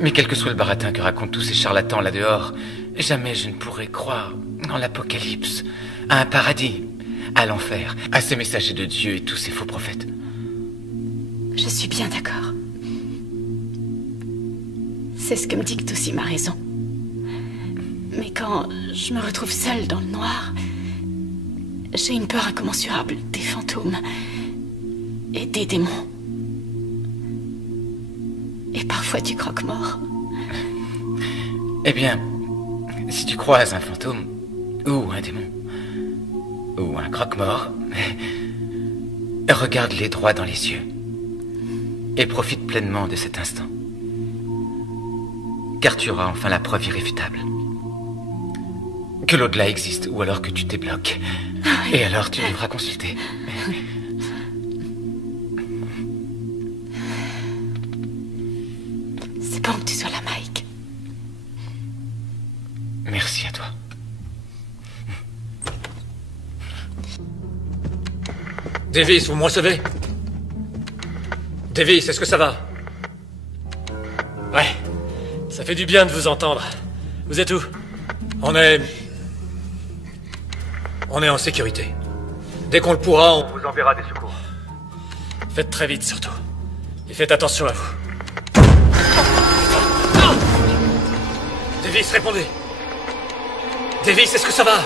Mais quel que soit le baratin que racontent tous ces charlatans là-dehors, jamais je ne pourrais croire en l'apocalypse, à un paradis, à l'enfer, à ces messagers de Dieu et tous ces faux prophètes. Je suis bien d'accord. C'est ce que me dicte aussi ma raison. Mais quand je me retrouve seule dans le noir, j'ai une peur incommensurable des fantômes et des démons. Et parfois du croque-mort. Eh bien, si tu croises un fantôme, ou un démon, ou un croque-mort, regarde-les droit dans les yeux. Et profite pleinement de cet instant. Car tu auras enfin la preuve irréfutable. Que l'au-delà existe, ou alors que tu débloques. Et alors tu devras consulter. C'est bon que tu sois là, Mike. Merci à toi. Davis, vous me recevez? Davis, est-ce que ça va? Ouais, ça fait du bien de vous entendre. Vous êtes où? On est en sécurité. Dès qu'on le pourra, on vous enverra des secours. Faites très vite, surtout. Et faites attention à vous. Non! Davis, répondez. Davis, est-ce que ça va?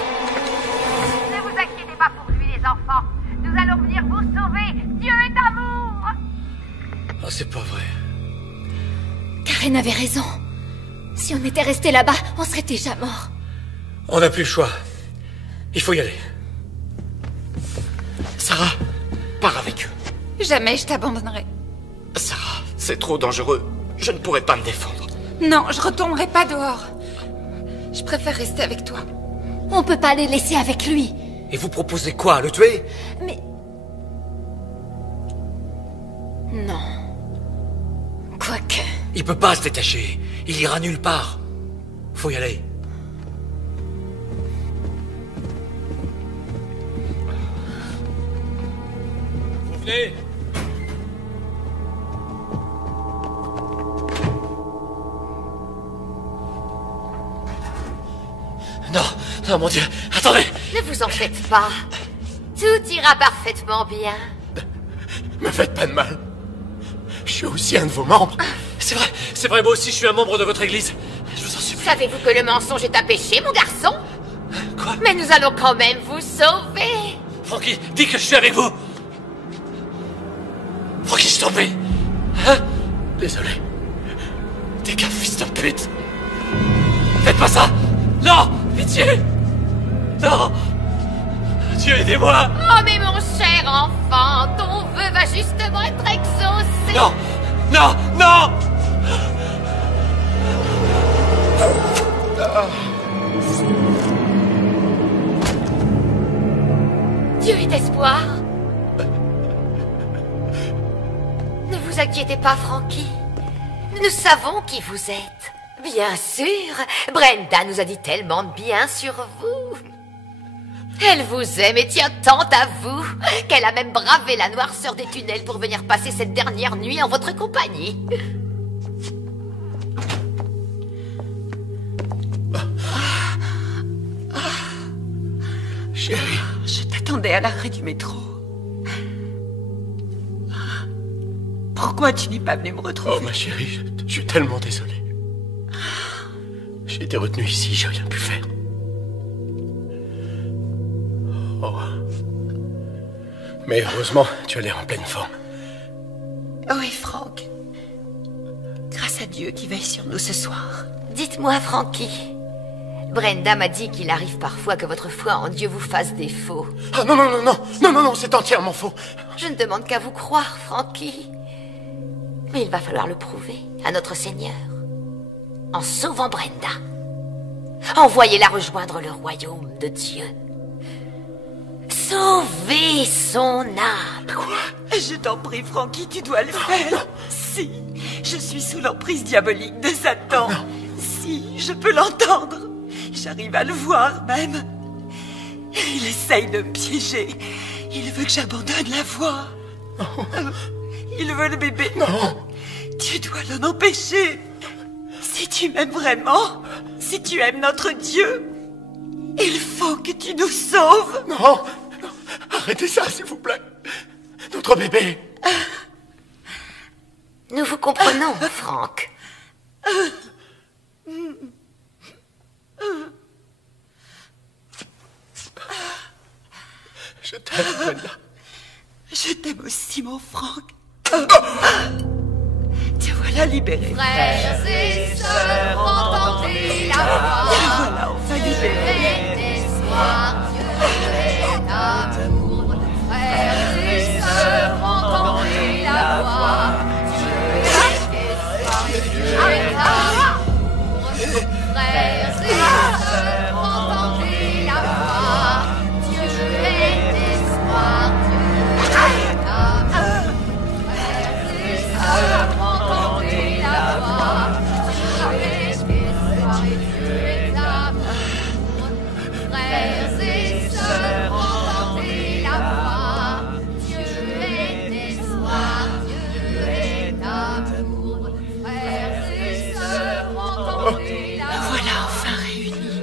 Ne vous inquiétez pas pour lui, les enfants. Nous allons venir vous sauver. Dieu est amour. Ah, c'est pas vrai. Karen avait raison. Si on était resté là-bas, on serait déjà mort. On n'a plus le choix. Il faut y aller. Sarah, pars avec eux. Jamais je t'abandonnerai. Sarah, c'est trop dangereux. Je ne pourrai pas me défendre. Non, je retournerai pas dehors. Je préfère rester avec toi. On peut pas les laisser avec lui. Et vous proposez quoi, le tuer? Mais... non. Quoique... il peut pas se détacher. Il ira nulle part. Faut y aller. Vous venez? Non, non, mon Dieu, attendez! Ne vous en faites pas. Tout ira parfaitement bien. Me faites pas de mal. Je suis aussi un de vos membres. C'est vrai, moi aussi je suis un membre de votre église. Je vous en supplie. Savez-vous que le mensonge est un péché, mon garçon? Quoi? Mais nous allons quand même vous sauver. Frankie, dis que je suis avec vous. Frankie, je t'en prie. Hein? Désolé. T'es qu'un fils de pute. Faites pas ça. Non, pitié. Non. Dieu, aidez-moi. Oh, mais mon cher enfant, ton vœu va justement être exaucé. Non, non, non. Dieu est espoir. Ne vous inquiétez pas, Frankie. Nous savons qui vous êtes. Bien sûr, Brenda nous a dit tellement de bien sur vous. Elle vous aime et tient tant à vous qu'elle a même bravé la noirceur des tunnels pour venir passer cette dernière nuit en votre compagnie. Chérie. Je t'attendais à l'arrêt du métro. Pourquoi tu n'es pas venu me retrouver? Oh, ma chérie, je suis tellement désolé. J'ai été retenu ici, j'ai rien pu faire. Oh. Mais heureusement, tu as l'air en pleine forme. Oui, Franck. Grâce à Dieu qui veille sur nous ce soir. Dites-moi, Frankie. Brenda m'a dit qu'il arrive parfois que votre foi en Dieu vous fasse défaut. Ah non, non, non, non, non, non, non, c'est entièrement faux. Je ne demande qu'à vous croire, Frankie. Mais il va falloir le prouver à notre Seigneur. En sauvant Brenda. Envoyez-la rejoindre le royaume de Dieu. Sauvez son âme. Quoi? Je t'en prie, Frankie, tu dois le faire. Si, je suis sous l'emprise diabolique de Satan. Si, je peux l'entendre. J'arrive à le voir même. Il essaye de me piéger. Il veut que j'abandonne la voie. Il veut le bébé. Non. Tu dois l'en empêcher. Si tu m'aimes vraiment, si tu aimes notre Dieu, il faut que tu nous sauves. Non. Arrêtez ça, s'il vous plaît. Notre bébé. Nous vous comprenons, Franck. Je t'aime, Brenda. Je t'aime aussi, mon Franck. Te voilà libéré. Frères et sœurs, entendez la voix. Te voilà enfin libéré. D'espoir, Dieu est amour. Frères et sœurs, entendez la voix. Dieu est espoir, Dieu est amour. Frères et sœurs, entendez la voix. Dieu est espoir, Dieu est amour. Frères et sœurs, entendez la voix. Dieu est espoir et Dieu est amour. Frères et sœurs, entendez la voix. Dieu est espoir, Dieu est amour. Frères et sœurs, entendez la voix. Nous voilà enfin réunis.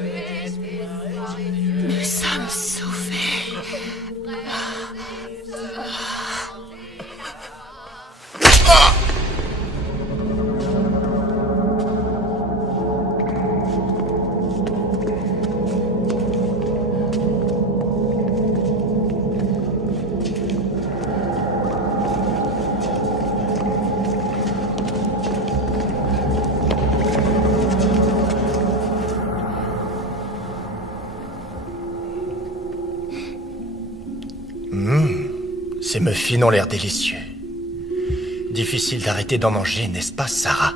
Nous sommes sauvés. Ces muffins ont l'air délicieux. Difficile d'arrêter d'en manger, n'est-ce pas, Sarah?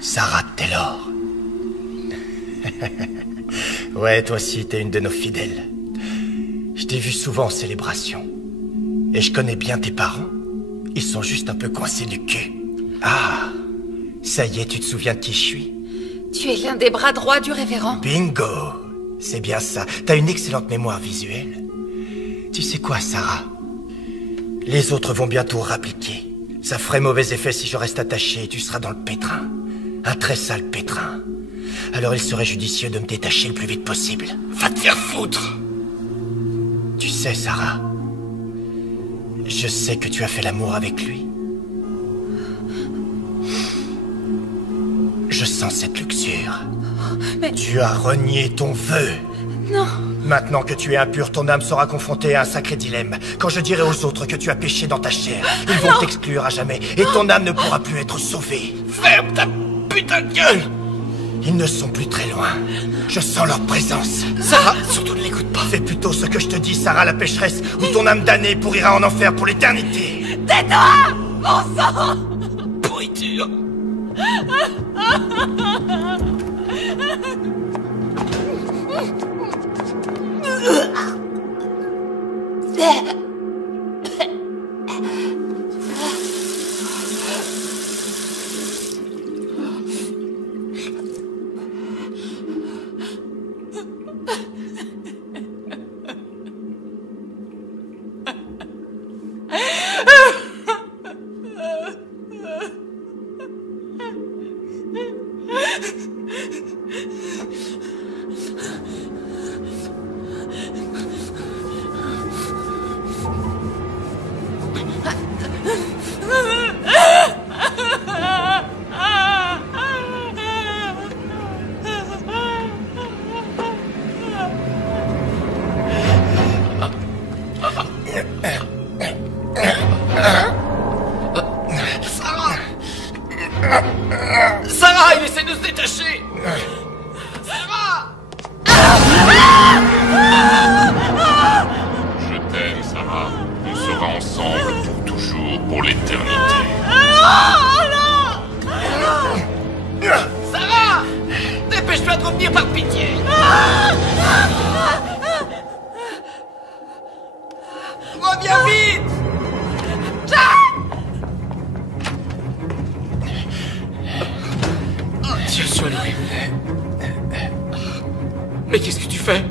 Sarah Taylor. Ouais, toi aussi, t'es une de nos fidèles. Je t'ai vu souvent en célébration. Et je connais bien tes parents. Ils sont juste un peu coincés du cul. Ah, ça y est, tu te souviens de qui je suis? Tu es l'un des bras droits du révérend. Bingo! C'est bien ça. T'as une excellente mémoire visuelle. Tu sais quoi, Sarah? Les autres vont bientôt rappliquer. Ça ferait mauvais effet si je reste attaché et tu seras dans le pétrin. Un très sale pétrin. Alors il serait judicieux de me détacher le plus vite possible. Va te faire foutre! Tu sais, Sarah, je sais que tu as fait l'amour avec lui. Je sens cette luxure. Mais... Tu as renié ton vœu. Non. Maintenant que tu es impur, ton âme sera confrontée à un sacré dilemme. Quand je dirai aux autres que tu as péché dans ta chair, ils vont t'exclure à jamais et ton âme ne pourra plus être sauvée. Ferme ta putain de gueule! Ils ne sont plus très loin. Je sens leur présence. Sarah, surtout ne l'écoute pas. Fais plutôt ce que je te dis, Sarah la pécheresse, ou ton âme damnée pourrira en enfer pour l'éternité. Tais-toi, mon sang! Pourriture. Sarah, il essaie de se détacher. Sarah! Je t'aime, Sarah. On sera ensemble pour toujours, pour l'éternité. Sarah! Dépêche-toi de revenir par pitié. Reviens vite! Dieu soit loué. Mais qu'est-ce que tu fais?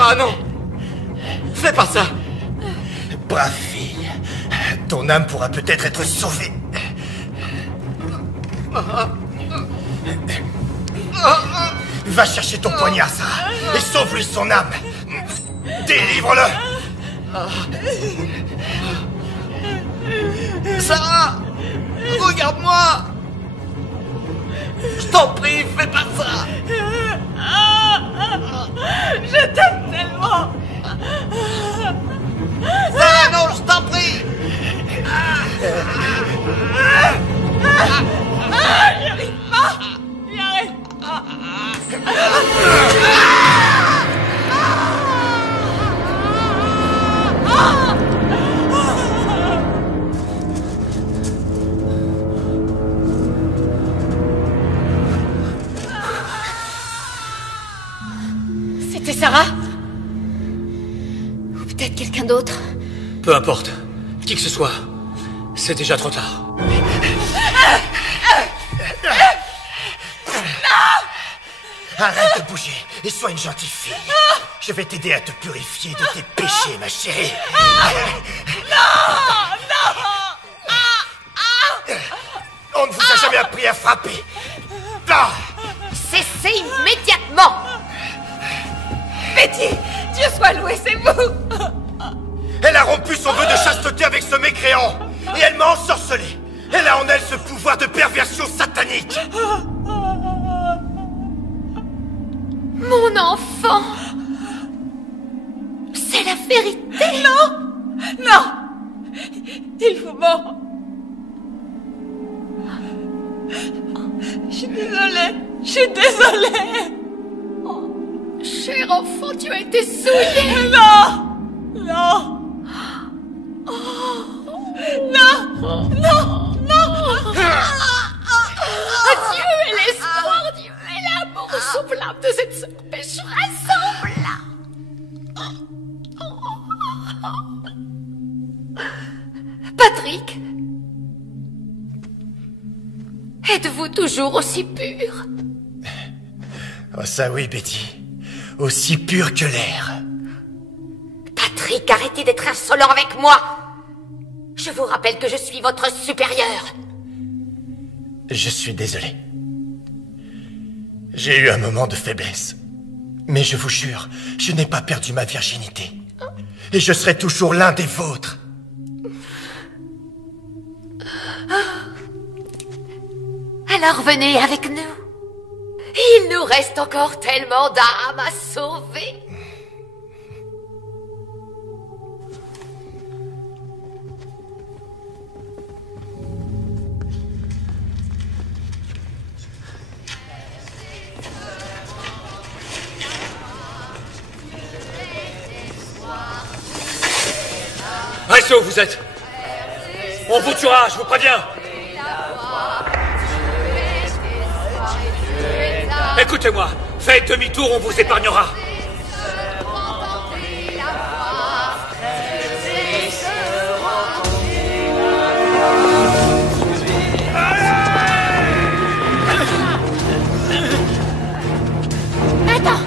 Sarah, non! Fais pas ça! Brave fille. Ton âme pourra peut-être être sauvée. Va chercher ton poignard, Sarah, et sauve-lui son âme. Délivre-le. Sarah! Regarde-moi! Je t'en prie, fais pas ça! Je t'aime tellement. Sarah, non, je t'en prie! J'y arrive pas. J'y arrive pas. C'était Sarah? Ou peut-être quelqu'un d'autre? Peu importe. Qui que ce soit. C'est déjà trop tard. Arrête de bouger et sois une gentille fille. Je vais t'aider à te purifier de tes péchés, ma chérie. Non! On ne vous a jamais appris à frapper. Non! Cessez immédiatement! Betty, Dieu soit loué, c'est vous! Elle a rompu son vœu de chasteté avec ce mécréant. Et elle m'a ensorcelé. Elle a en elle ce pouvoir de perversion satanique. Mon enfant! C'est la vérité! Non! Non! Il vous ment! Je suis désolée! Je suis désolée! Cher enfant, tu as été souillé! Non! Non! Non! Non! Non! Dieu est l'espoir, Dieu est l'amour, soufflant de cette sœur pécheresse, Patrick, êtes-vous toujours aussi pur? Oh ça oui, Betty. Aussi pur que l'air. Patrick, arrêtez d'être insolent avec moi. Je vous rappelle que je suis votre supérieur. Je suis désolé. J'ai eu un moment de faiblesse. Mais je vous jure, je n'ai pas perdu ma virginité. Et je serai toujours l'un des vôtres. Alors venez avec nous. Il nous reste encore tellement d'âmes à sauver. Restez où vous êtes. On vous tuera, je vous préviens. Écoutez-moi, faites demi-tour, on vous épargnera. Attends.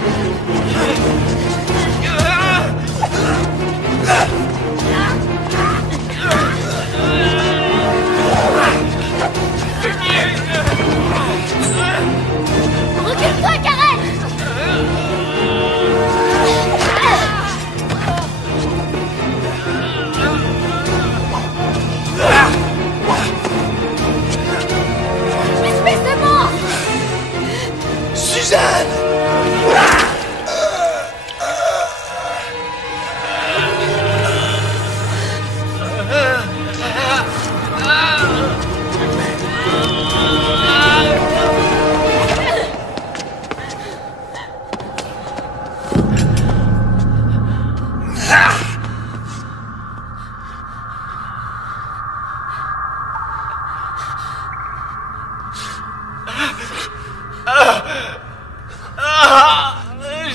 Recule-toi, Karen! Espèce de monstre! Suzanne!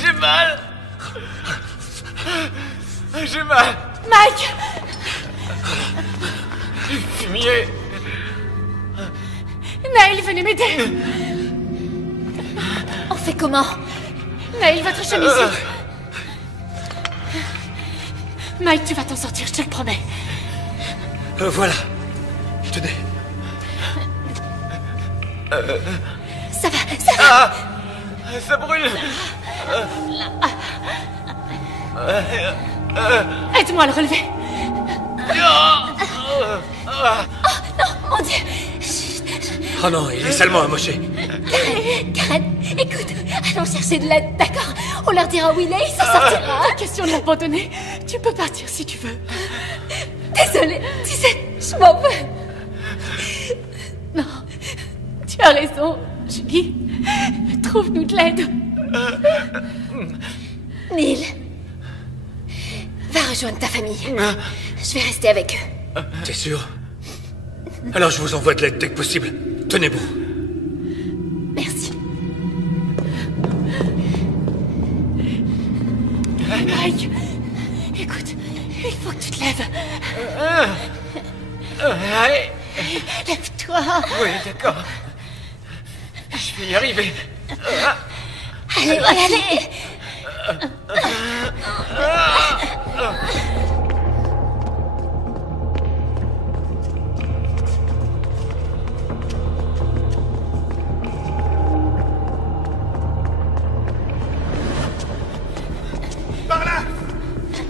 J'ai mal. J'ai mal. Mike! Fumier. Naël, venez m'aider. On fait comment? Naël, votre chemise. Mike, tu vas t'en sortir, je te le promets. Voilà. Tenez. Ça va, ça va. Ah, ça brûle. Aide-moi à le relever. Oh non, mon Dieu. Oh non, il est salement amoché. Karen, écoute, allons chercher de l'aide, d'accord? On leur dira où il est, il s'en sortira. Pas question de l'abandonner. Tu peux partir si tu veux. Désolée, tu sais, je m'en veux. Non, tu as raison, Julie. Trouve-nous de l'aide. Neil, va rejoindre ta famille. Je vais rester avec eux. T'es sûr? Alors je vous envoie de l'aide dès que possible. Tenez bon. Merci. Mike, écoute, il faut que tu te lèves. Allez. Lève-toi. Oui, d'accord. Je vais y arriver. Allez, allez. Par là!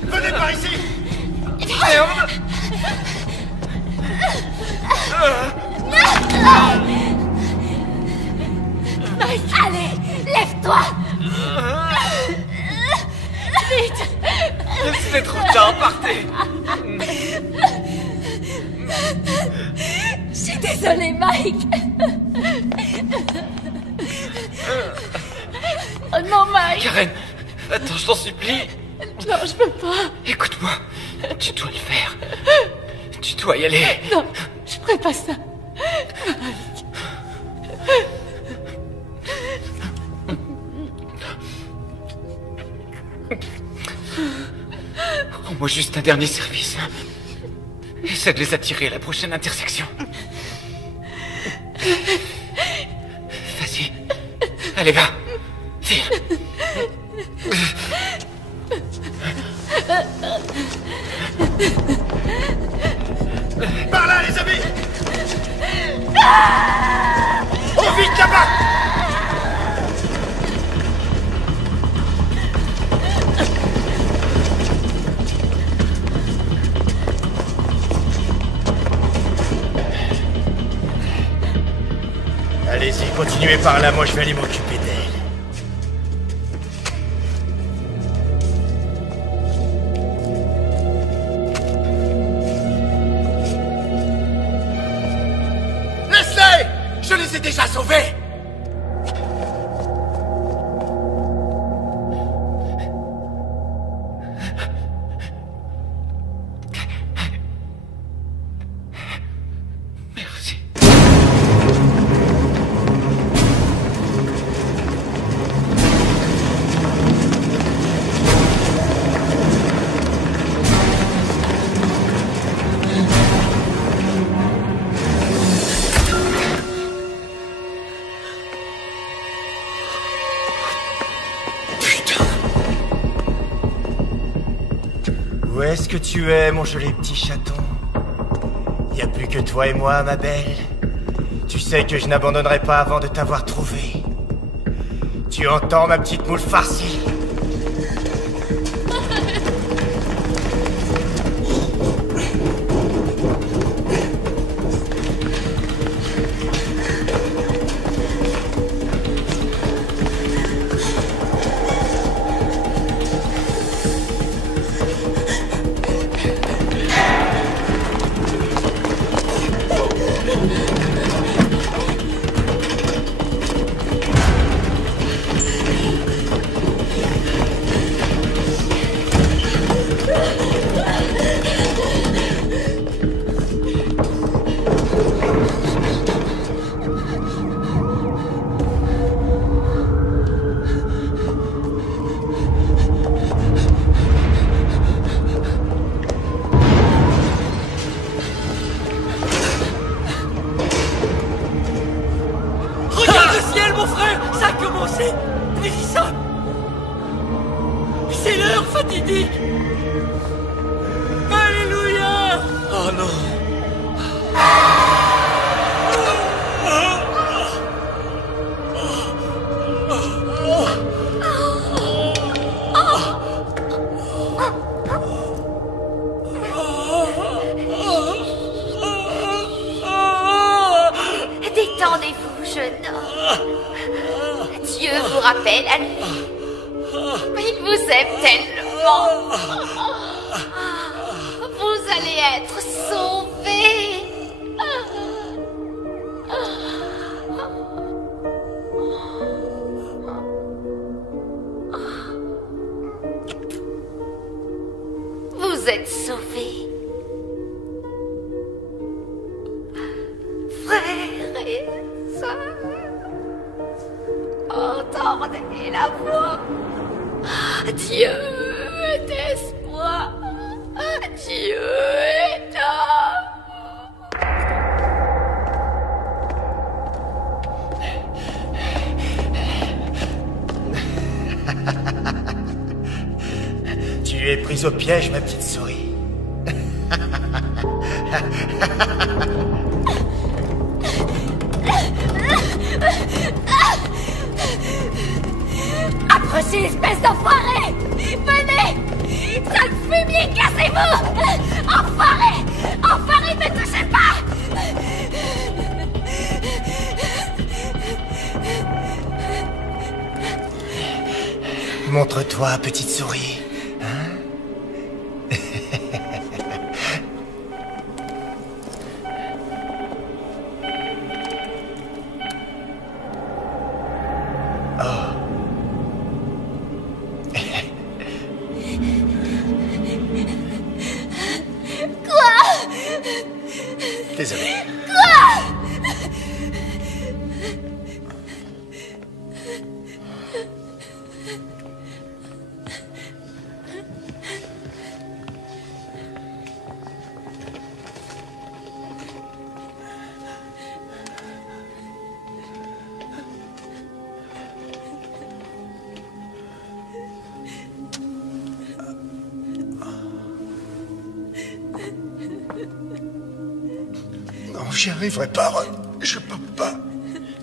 Venez par ici! Mike, allez, lève-toi. Vite! C'est trop tard, partez! Je suis désolée, Mike. Oh non, Mike! Karen, attends, je t'en supplie. Non, je peux pas. Écoute-moi, tu dois le faire. Tu dois y aller. Non, je ferai pas ça. Mike. Rends-moi juste un dernier service. Essaie de les attirer à la prochaine intersection. Vas-y. Allez, va. File. Par là, les amis! Oh, vite là-bas! Allez-y, continuez par là, moi je vais aller m'occuper d'elle. Laisse-les! Je les ai déjà sauvés! Où est-ce que tu es, mon joli petit chaton? Y a plus que toi et moi, ma belle. Tu sais que je n'abandonnerai pas avant de t'avoir trouvé. Tu entends, ma petite moule farcie? Détendez-vous, jeune homme. Dieu vous rappelle à lui. Mais il vous aime tellement. Vous allez être sauvés. Vous êtes sauvés. Frères et sœurs, entendez la voix. Dieu est espoir. Dieu est Tu es prise au piège, ma petite souris. Approchez, espèce d'enfoiré! Venez! Sale fumier, cassez-vous! Enfoiré! Enfoiré, ne me touchez pas! Montre-toi, petite souris. Hein? Désolé. Non, j'y arriverai pas, Ron. Je peux pas.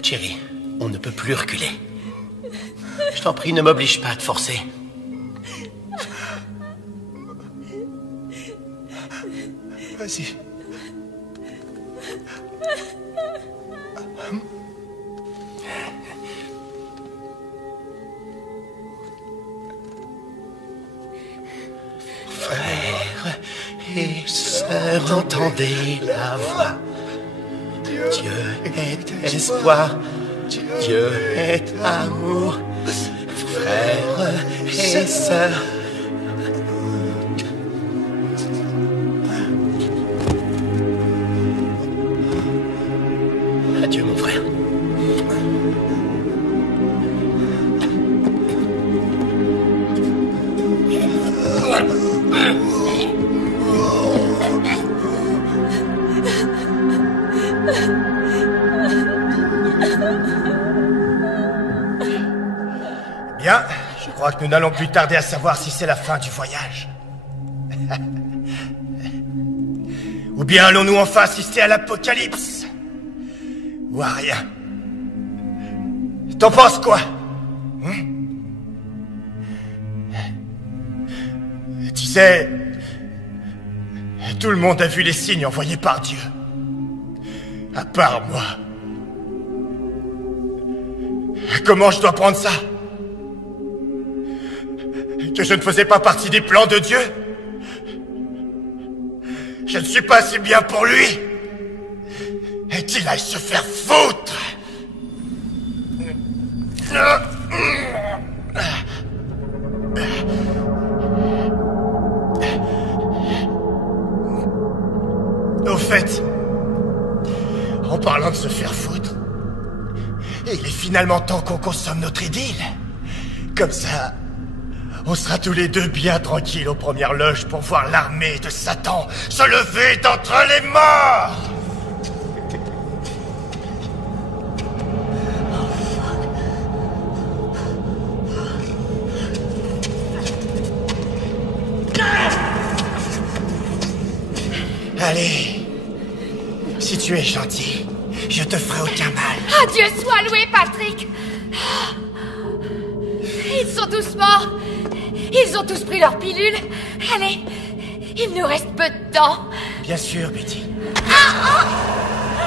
Jerry, on ne peut plus reculer. Je t'en prie, ne m'oblige pas à te forcer. Vas-y. Frères et sœurs, entendez la voix. Dieu est espoir, Dieu est amour. Frères et sœurs. Adieu, mon frère. Bien, je crois que nous n'allons plus tarder à savoir si c'est la fin du voyage. Ou bien allons-nous enfin assister à l'apocalypse? Ou à rien? T'en penses quoi? Tu sais, tout le monde a vu les signes envoyés par Dieu. À part moi. Comment je dois prendre ça? Que je ne faisais pas partie des plans de Dieu? Je ne suis pas si bien pour lui? Et qu'il aille se faire foutre! Au fait, en parlant de se faire foutre, il est finalement temps qu'on consomme notre idylle. Comme ça, on sera tous les deux bien tranquilles aux premières loges pour voir l'armée de Satan se lever d'entre les morts. Allez, si tu es gentil, je te ferai aucun mal. Ah, Dieu soit loué, Patrick! Ils sont tous morts. Ils ont tous pris leur pilule. Allez, il nous reste peu de temps. Bien sûr, Betty. Ah,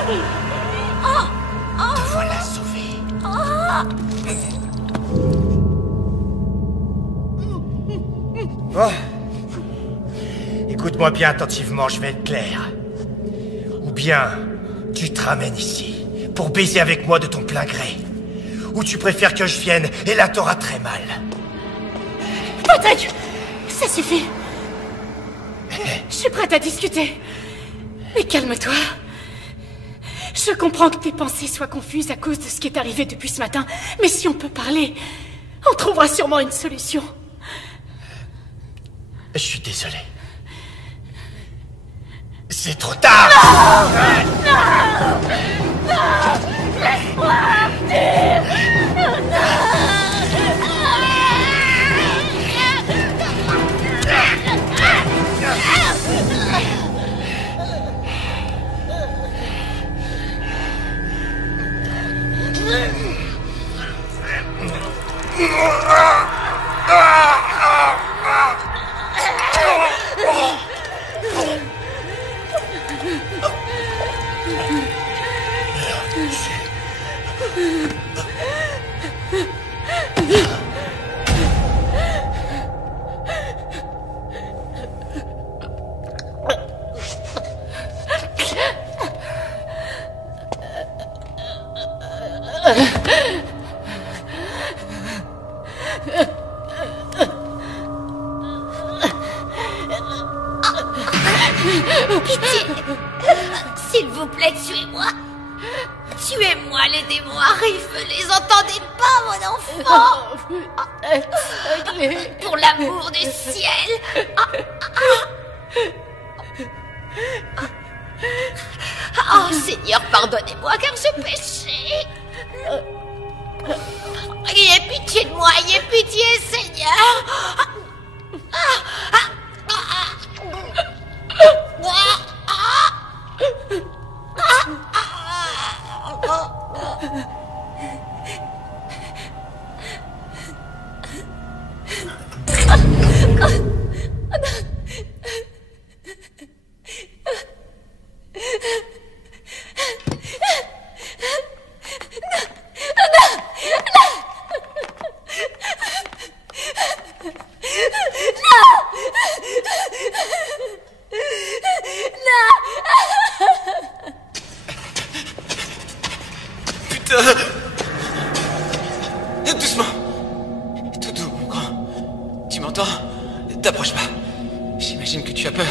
oh. Oh, oh. Bon. Écoute-moi bien attentivement, je vais être clair. Ou bien, tu te ramènes ici pour baiser avec moi de ton plein gré. Ou tu préfères que je vienne et là t'auras très mal. Patrick, ça suffit. Je suis prête à discuter. Mais calme-toi. Je comprends que tes pensées soient confuses à cause de ce qui est arrivé depuis ce matin. Mais si on peut parler, on trouvera sûrement une solution. Je suis désolé. C'est trop tard. Non, laisse-moi partir. Pitié. S'il vous plaît, tuez-moi. Tuez-moi, les démons arrivent. Les entendez pas, mon enfant? Pour l'amour du ciel. Oh, Seigneur, pardonnez-moi car j'ai péché. Ayez pitié de moi, ayez pitié, Seigneur. Doucement. Tout doux, mon grand. Tu m'entends? T'approches pas. J'imagine que tu as peur.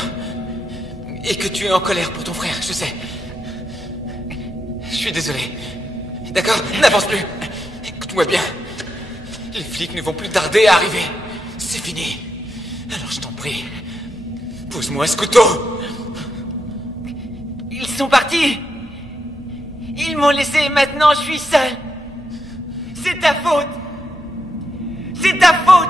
Et que tu es en colère pour ton frère, je sais. Je suis désolé. D'accord? N'avance plus. Écoute-moi bien. Les flics ne vont plus tarder à arriver. C'est fini. Alors je t'en prie. Pose-moi ce couteau. Ils sont partis. Ils m'ont laissé et maintenant je suis seul. C'est ta faute. C'est ta faute.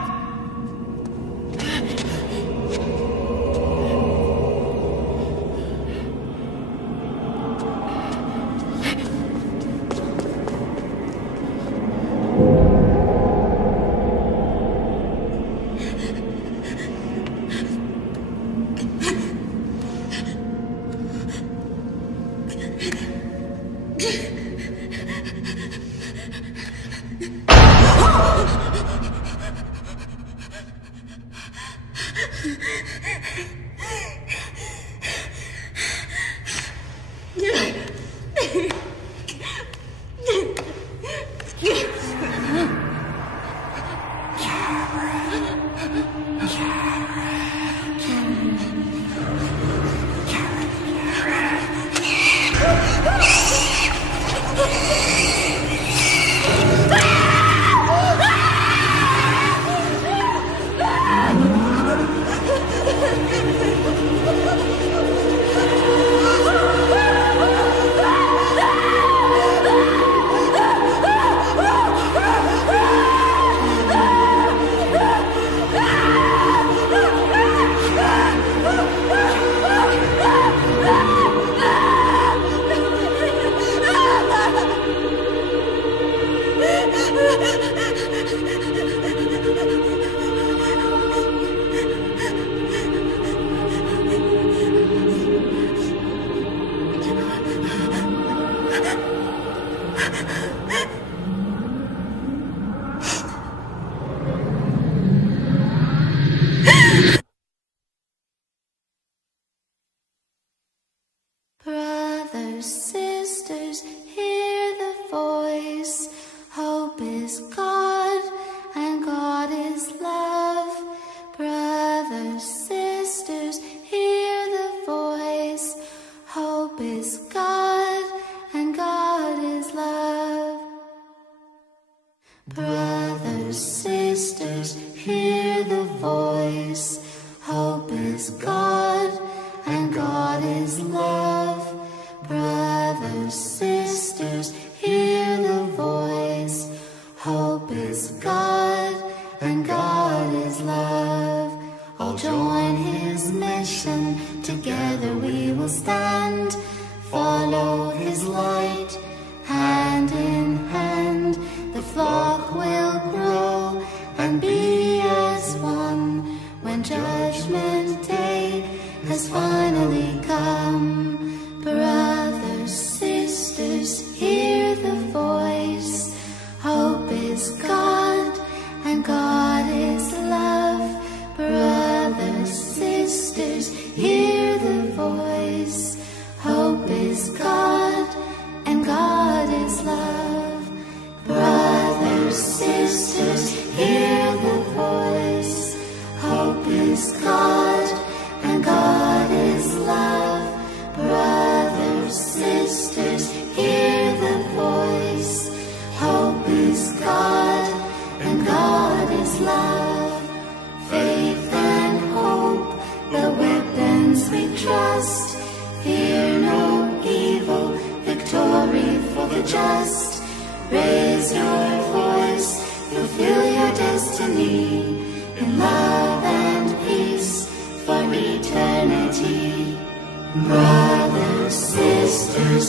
Brothers, sisters, hear the voice. Hope is God, and God is love. Brothers, sisters, hear the voice. Hope is God, and God is love. Brothers, sisters, hear the voice. Hope is God, and God is love. Brothers, sisters, hear the voice. Hope is God, and God is love. All join His mission, together we will stand. Follow His light, hand in hand. The flock will grow and be as one when Judgment Day has finally come. Brothers, sisters, hear the voice. Hope is God, and God is love. Brothers, sisters, hear the voice. Hope is God, and God is love. Brothers, sisters, hear the voice. Hope is God, and God is love. Brothers, sisters, hear the voice. Hope is God, and God is love. Faith and hope, the weapons we trust. Fear no evil, victory for the just. Raise your voice, fulfill your destiny. In love and peace for eternity. Brothers, sisters,